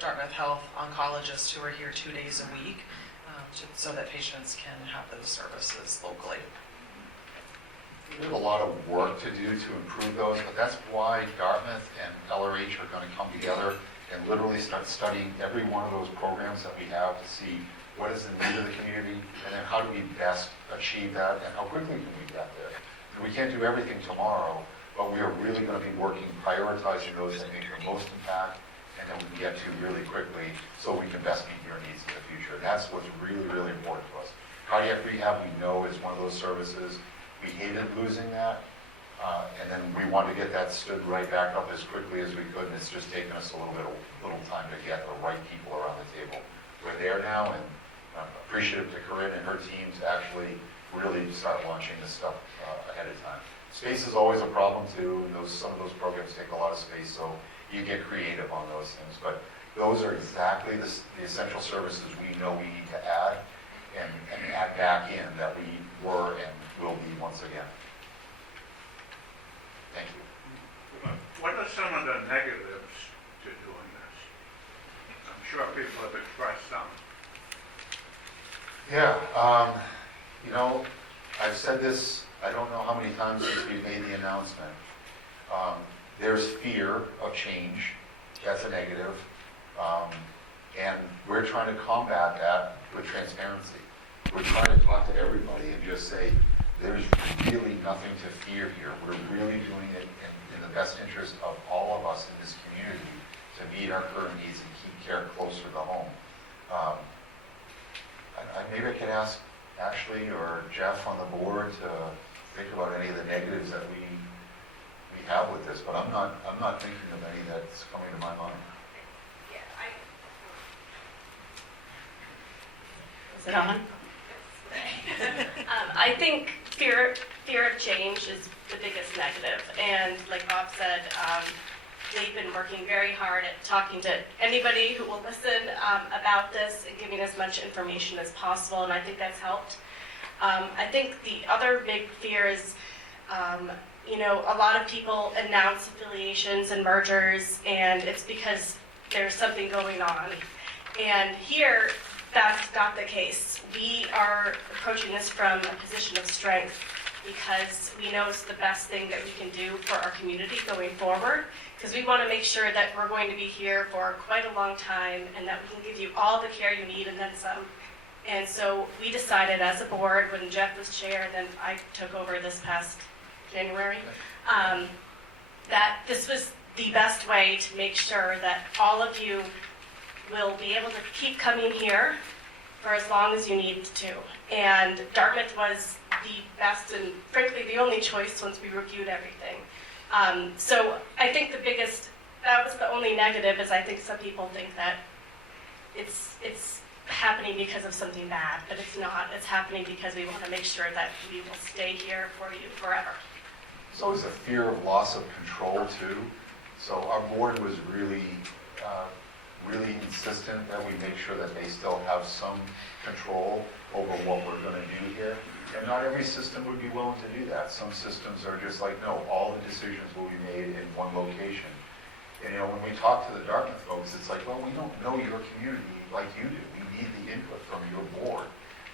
Dartmouth Health oncologists who are here 2 days a week so that patients can have those services locally. We have a lot of work to do to improve those, but that's why Dartmouth and LRH are going to come together and literally start studying every one of those programs that we have to see what is the need of the community, and then how do we best achieve that, and how quickly can we get there. And we can't do everything tomorrow, but we are really going to be working, prioritizing those that make the most impact, and then we can get to really quickly so we can best meet your needs in the future. And that's what's really, really important to us. Cardiac rehab, we know, is one of those services. We hated losing that, and then we wanted to get that stood right back up as quickly as we could, and it's just taken us a little time to get the right people around the table. We're there now, and I'm appreciative to Corinne and her team to actually really start launching this stuff ahead of time. Space is always a problem too, and some of those programs take a lot of space, so you get creative on those things. But those are exactly the essential services we know we need to add and add back in that we were and will be once again. Thank you. What are some of the negatives to doing this? I'm sure people have expressed some. Yeah, I've said this, I don't know how many times since we made the announcement. There's fear of change, that's a negative, and we're trying to combat that with transparency. We're trying to talk to everybody and just say, there's really nothing to fear here. We're really doing it in the best interest of all of us in this community to meet our current needs and keep care closer to home. Maybe I could ask Ashley or Jeff on the board to think about any of the negatives that we have with this, but I'm not thinking of any that's coming to my mind. Is it on? I think fear of change is the biggest negative, and like Bob said, they've been working very hard at talking to anybody who will listen about this and giving as much information as possible, and I think that's helped. I think the other big fear is, a lot of people announce affiliations and mergers, and it's because there's something going on. And here, that's not the case. We are approaching this from a position of strength. because we know it's the best thing that we can do for our community going forward, because we want to make sure that we're going to be here for quite a long time and that we can give you all the care you need and then some. And so we decided as a board, when Jeff was chair, and then I took over this past January, that this was the best way to make sure that all of you will be able to keep coming here for as long as you need to. And Dartmouth was the best and frankly the only choice once we reviewed everything. So I think that was the only negative, is I think some people think that it's happening because of something bad, but it's not. It's happening because we want to make sure that we will stay here for you forever. There's always a fear of loss of control too. So our board was really insistent that we make sure that they still have some control over what we're going to do here. And not every system would be willing to do that. Some systems are just like, no, all the decisions will be made in one location. And when we talk to the Dartmouth folks, it's like, well, we don't know your community like you do. We need the input from your board.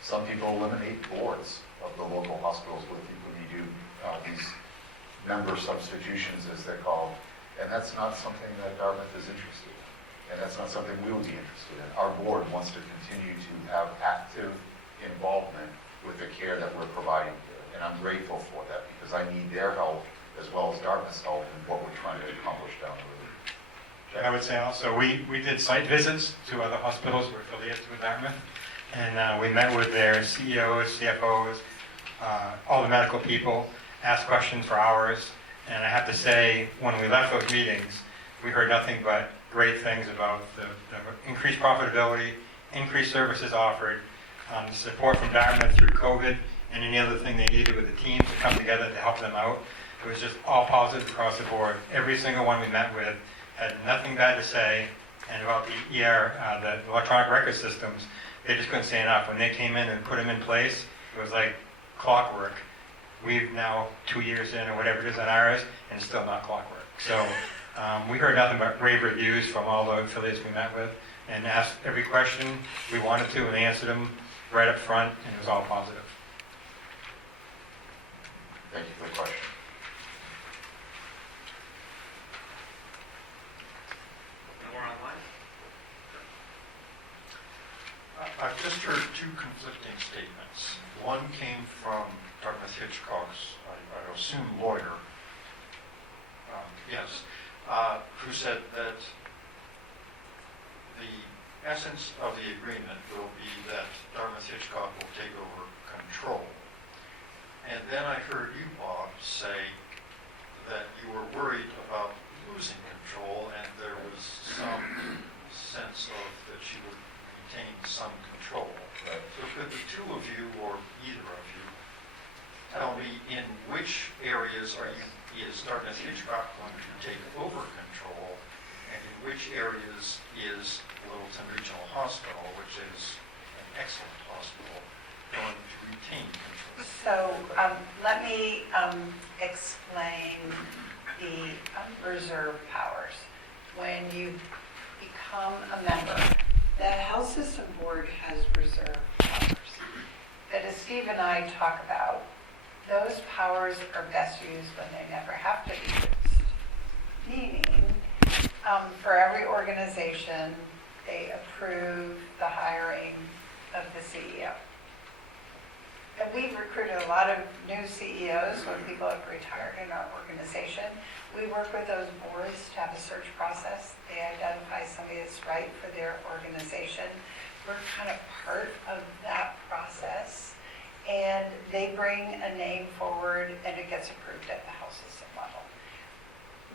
Some people eliminate boards of the local hospitals when you do these member substitutions, as they're called. And that's not something that Dartmouth is interested in. And that's not something we would be interested in. Our board wants to continue to have active involvement with the care that we're providing here. And I'm grateful for that, because I need their help as well as Dartmouth's help in what we're trying to accomplish down the road. I would say also, we did site visits to other hospitals we're affiliated with Dartmouth, and we met with their CEOs, CFOs, all the medical people, asked questions for hours, and I have to say, when we left those meetings, we heard nothing but great things about the increased profitability, increased services offered, the support from Dartmouth through COVID, and any other thing they needed with the team to come together to help them out. It was just all positive across the board. Every single one we met with had nothing bad to say, and about the the electronic record systems, they just couldn't say enough. When they came in and put them in place, it was like clockwork. We've now 2 years in, or whatever it is on ours, and it's still not clockwork. So we heard nothing but rave reviews from all the affiliates we met with, and asked every question we wanted to, and answered them right up front, and it was all positive. Thank you for the question. More online? I've just heard two conflicting statements. One came from Dartmouth Hitchcock's, I assume, lawyer, who said that the essence of the agreement will be that Dartmouth Hitchcock will take over control. And then I heard you, Bob, say that you were worried about losing control, and there was some sense of that you would retain some control. Right. So could the two of you, or either of you, tell me in which areas is Dartmouth Hitchcock going to take over control, and in which areas is Littleton Regional Hospital, which is an excellent hospital, going to retain control? So let me explain the reserve powers. When you become a member, the Health System Board has reserve powers that, as Steve and I talk about, those powers are best used when they never have to be used. Meaning, for every organization, they approve the hiring of the CEO. And we've recruited a lot of new CEOs when people have retired in our organization. We work with those boards to have a search process. They identify somebody that's right for their organization. We're kind of part of that process. And they bring a name forward and it gets approved at the health system level.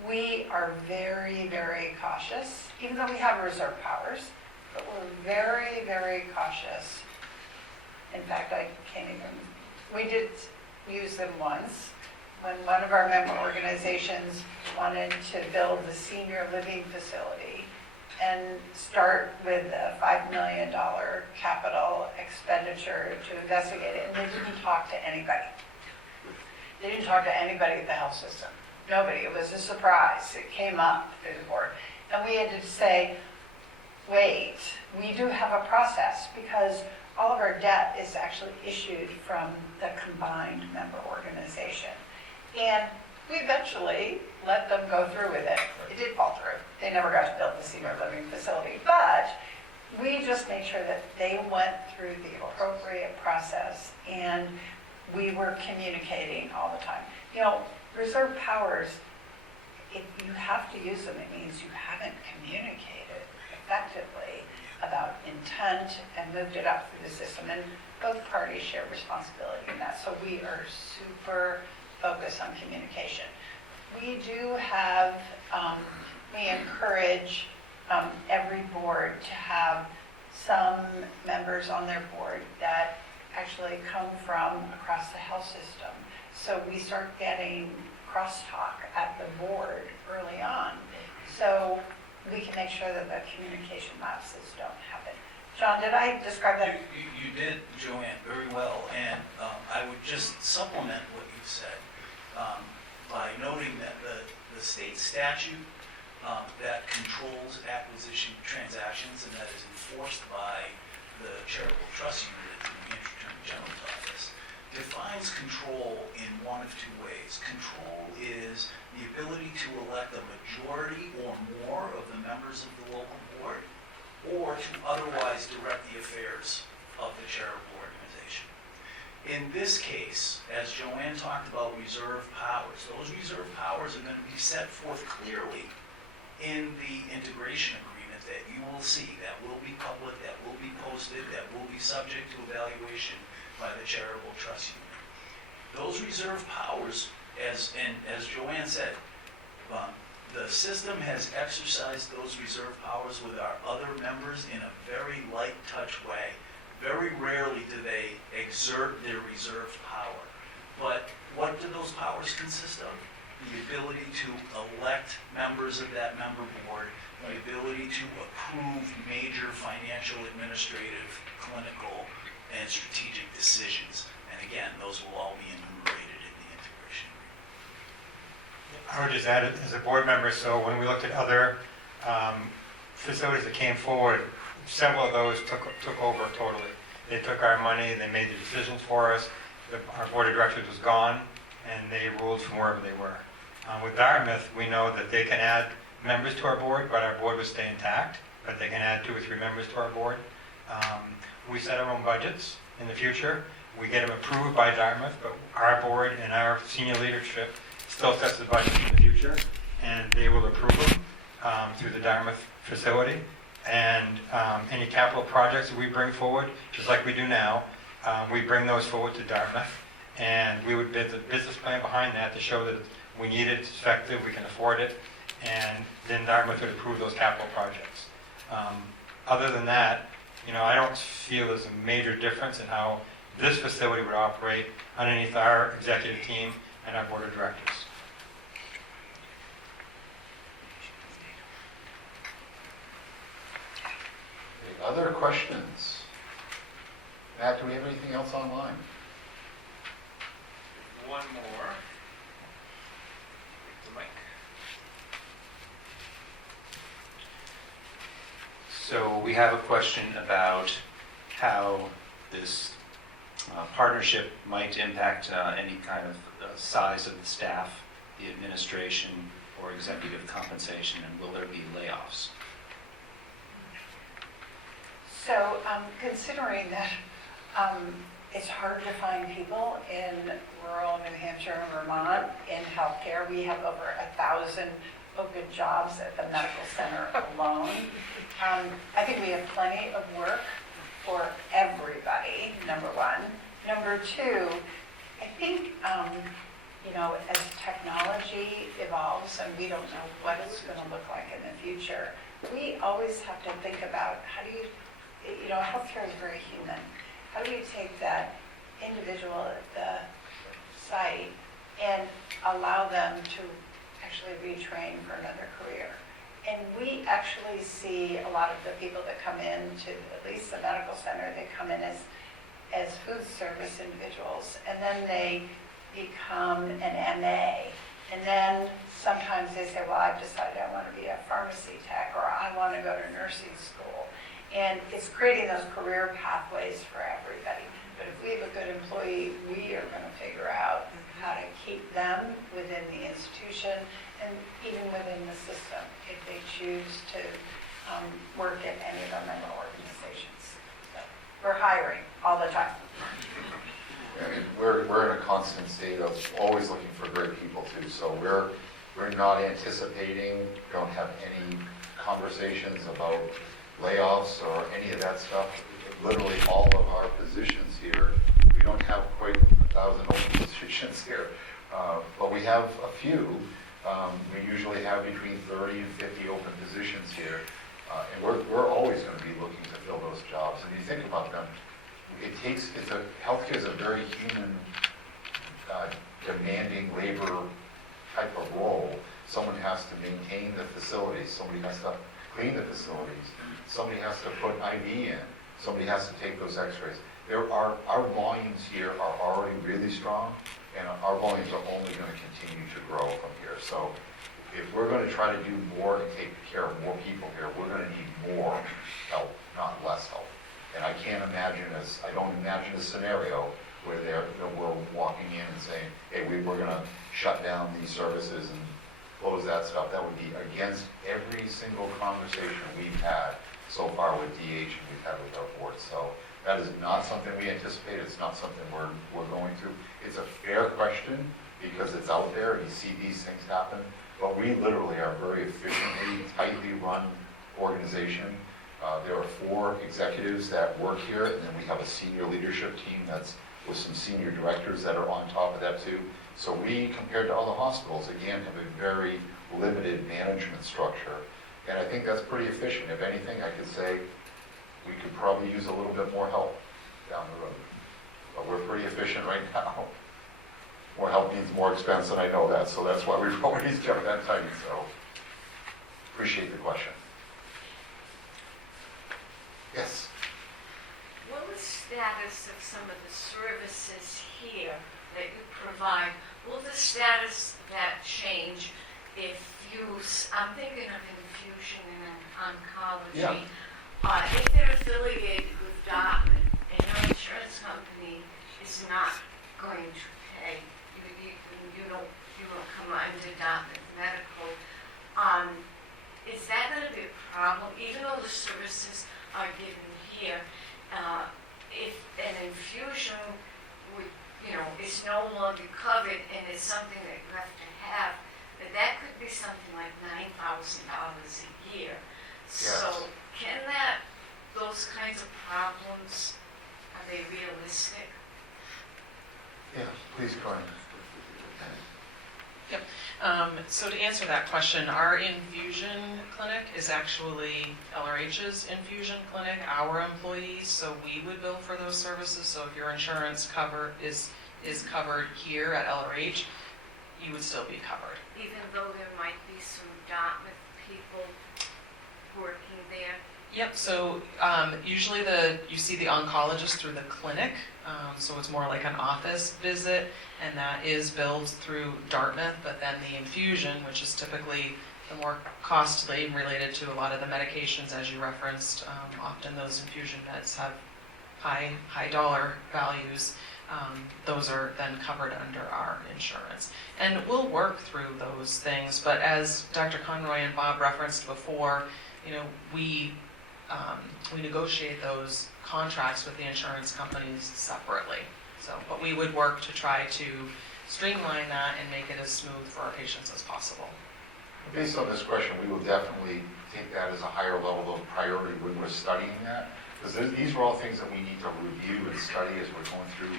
We are very, very cautious, even though we have reserve powers, but we're very, very cautious. In fact, we did use them once when one of our member organizations wanted to build the senior living facility and start with a $5 million capital expenditure to investigate it, and they didn't talk to anybody. They didn't talk to anybody at the health system. Nobody. It was a surprise. It came up through the board. And we had to say, wait, we do have a process, because all of our debt is actually issued from the combined member organization. And we eventually let them go through with it. It did fall through. They never got to build the senior living facility, but we just made sure that they went through the appropriate process and we were communicating all the time. You know, reserve powers, if you have to use them, it means you haven't communicated effectively about intent and moved it up through the system. And both parties share responsibility in that. So we are super focused on communication. We do have, we encourage every board to have some members on their board that actually come from across the health system. So we start getting crosstalk at the board early on. So we can make sure that the communication lapses don't happen. John, did I describe that? You did, Joanne, very well, and I would just supplement what you said by noting that the state statute that controls acquisition transactions and that is enforced by the charitable trust unit at the New Hampshire Attorney General's office defines control in one of two ways. Control is the ability to elect a majority or more of the members of the local board, or to otherwise direct the affairs of the charitable organization. In this case, as Joanne talked about reserve powers, those reserve powers are going to be set forth clearly in the integration agreement that you will see, that will be public, that will be posted, that will be subject to evaluation by the charitable trust unit. Those reserve powers, as Joanne said, the system has exercised those reserve powers with our other members in a very light touch way. Very rarely do they exert their reserve power. But what do those powers consist of? The ability to elect members of that member board, the ability to approve major financial, administrative, clinical, and strategic decisions. And again, those will all be enumerated in the integration agreement. I would just add it as a board member, so when we looked at other facilities that came forward, several of those took over totally. They took our money, they made the decisions for us, our board of directors was gone, and they ruled from wherever they were. With Dartmouth, we know that they can add members to our board, but our board would stay intact, but they can add 2 or 3 members to our board. We set our own budgets in the future. We get them approved by Dartmouth, but our board and our senior leadership still sets the budget in the future, and they will approve them through the Dartmouth facility. And any capital projects that we bring forward, just like we do now, we bring those forward to Dartmouth, and we would bid the business plan behind that to show that we need it, it's effective, we can afford it, and then Dartmouth would approve those capital projects. Other than that, you know, I don't feel there's a major difference in how this facility would operate underneath our executive team and our board of directors. Okay, other questions? Matt, do we have anything else online? One more. The mic. So we have a question about how this partnership might impact any kind of size of the staff, the administration, or executive compensation, and will there be layoffs? So considering that it's hard to find people in rural New Hampshire and Vermont in healthcare, we have over 1,000 open jobs at the medical center alone. I think we have plenty of work for everybody, number one. Number two, I think, you know, as technology evolves, and we don't know what it's going to look like in the future, we always have to think about how do you know, healthcare is very human. How do you take that individual at the site and allow them to actually retrain for another career? And we actually see a lot of the people that come in to at least the medical center, they come in as food service individuals, and then they become an MA. And then sometimes they say, well, I've decided I want to be a pharmacy tech, or I want to go to nursing school. And it's creating those career pathways for everybody. But if we have a good employee, we are going to figure out how to keep them within the institution and even within the system if they choose to work at any of our member organizations. So we're hiring all the time. We're in a constant state of always looking for great people too. So we're not anticipating, don't have any conversations about layoffs or any of that stuff. Literally all of our positions here, we don't have quite 1,000 open positions here, but we have a few. We usually have between 30 and 50 open positions here, and we're always going to be looking to fill those jobs. And you think about them, healthcare is a very human, demanding labor type of role. Someone has to maintain the facilities, somebody has to clean the facilities, somebody has to put IV in, somebody has to take those x-rays. Our volumes here are already really strong, and our volumes are only going to continue to grow from here. So if we're going to try to do more and take care of more people here, we're going to need more help, not less help. And I don't imagine a scenario where we're walking in and saying, hey, we're going to shut down these services and close that stuff. That would be against every single conversation we've had so far with DH and we've had with our board. So that is not something we anticipate. It's not something we're going through. It's a fair question because it's out there and you see these things happen. But we literally are a very efficiently, tightly run organization. There are 4 executives that work here, and then we have a senior leadership team that's with some senior directors that are on top of that too. So we, compared to other hospitals, again, have a very limited management structure. And I think that's pretty efficient. If anything, I could say we could probably use a little bit more help down the road. But we're pretty efficient right now. More help means more expense, and I know that, so that's why we've always kept that tight. So appreciate the question. Yes? What was the status of some of the services here that you provide? Will the status of that change if I'm thinking of infusion and oncology. If they're affiliated with Dartmouth and your insurance company is not going to pay, you don't come under Dartmouth Medical, is that going to be a problem? Even though the services are given here, if an infusion is no longer covered and it's something that you have to have, that could be something like $9,000 a year. Yes. So can those kinds of problems, are they realistic? Yeah, please, Corinne. Yep. So to answer that question, our infusion clinic is actually LRH's infusion clinic, our employees, so we would bill for those services. So if your insurance cover is covered here at LRH, you would still be covered. Even though there might be some Dartmouth people working there? Yep, so usually you see the oncologist through the clinic, so it's more like an office visit, and that is billed through Dartmouth, but then the infusion, which is typically the more costly related to a lot of the medications as you referenced, often those infusion meds have high dollar values. Those are then covered under our insurance. And we'll work through those things, but as Dr. Conroy and Bob referenced before, we negotiate those contracts with the insurance companies separately. But we would work to try to streamline that and make it as smooth for our patients as possible. Based on this question, we will definitely take that as a higher level of priority when we're studying that, because these are all things that we need to review and study as we're going through,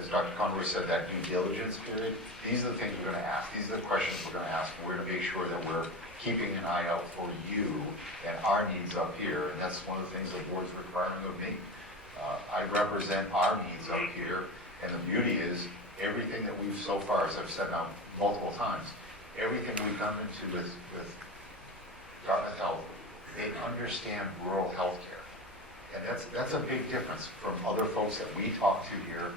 as Dr. Conroy said, that due diligence period. These are the things we're going to ask. These are the questions we're going to ask. We're going to make sure that we're keeping an eye out for you and our needs up here, and that's one of the things the board's requiring of me. I represent our needs up here, and the beauty is everything that we've so far, as I've said now multiple times, everything we've come into with Dartmouth Health, they understand rural health care. And that's a big difference from other folks that we talk to here.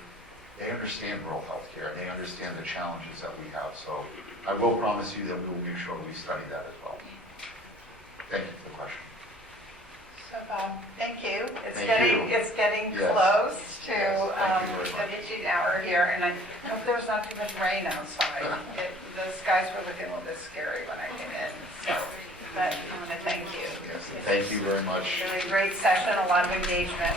They understand rural health care, and they understand the challenges that we have. So I will promise you that we will make sure we study that as well. Thank you for the question. So Bob, thank getting Yes. close to Yes, thank you very the much. witching hour here, and I hope there's not too much rain outside. The skies were looking a little bit scary when I came in, so, but I want to thank you. Yes, thank you very much. Really great session, a lot of engagement.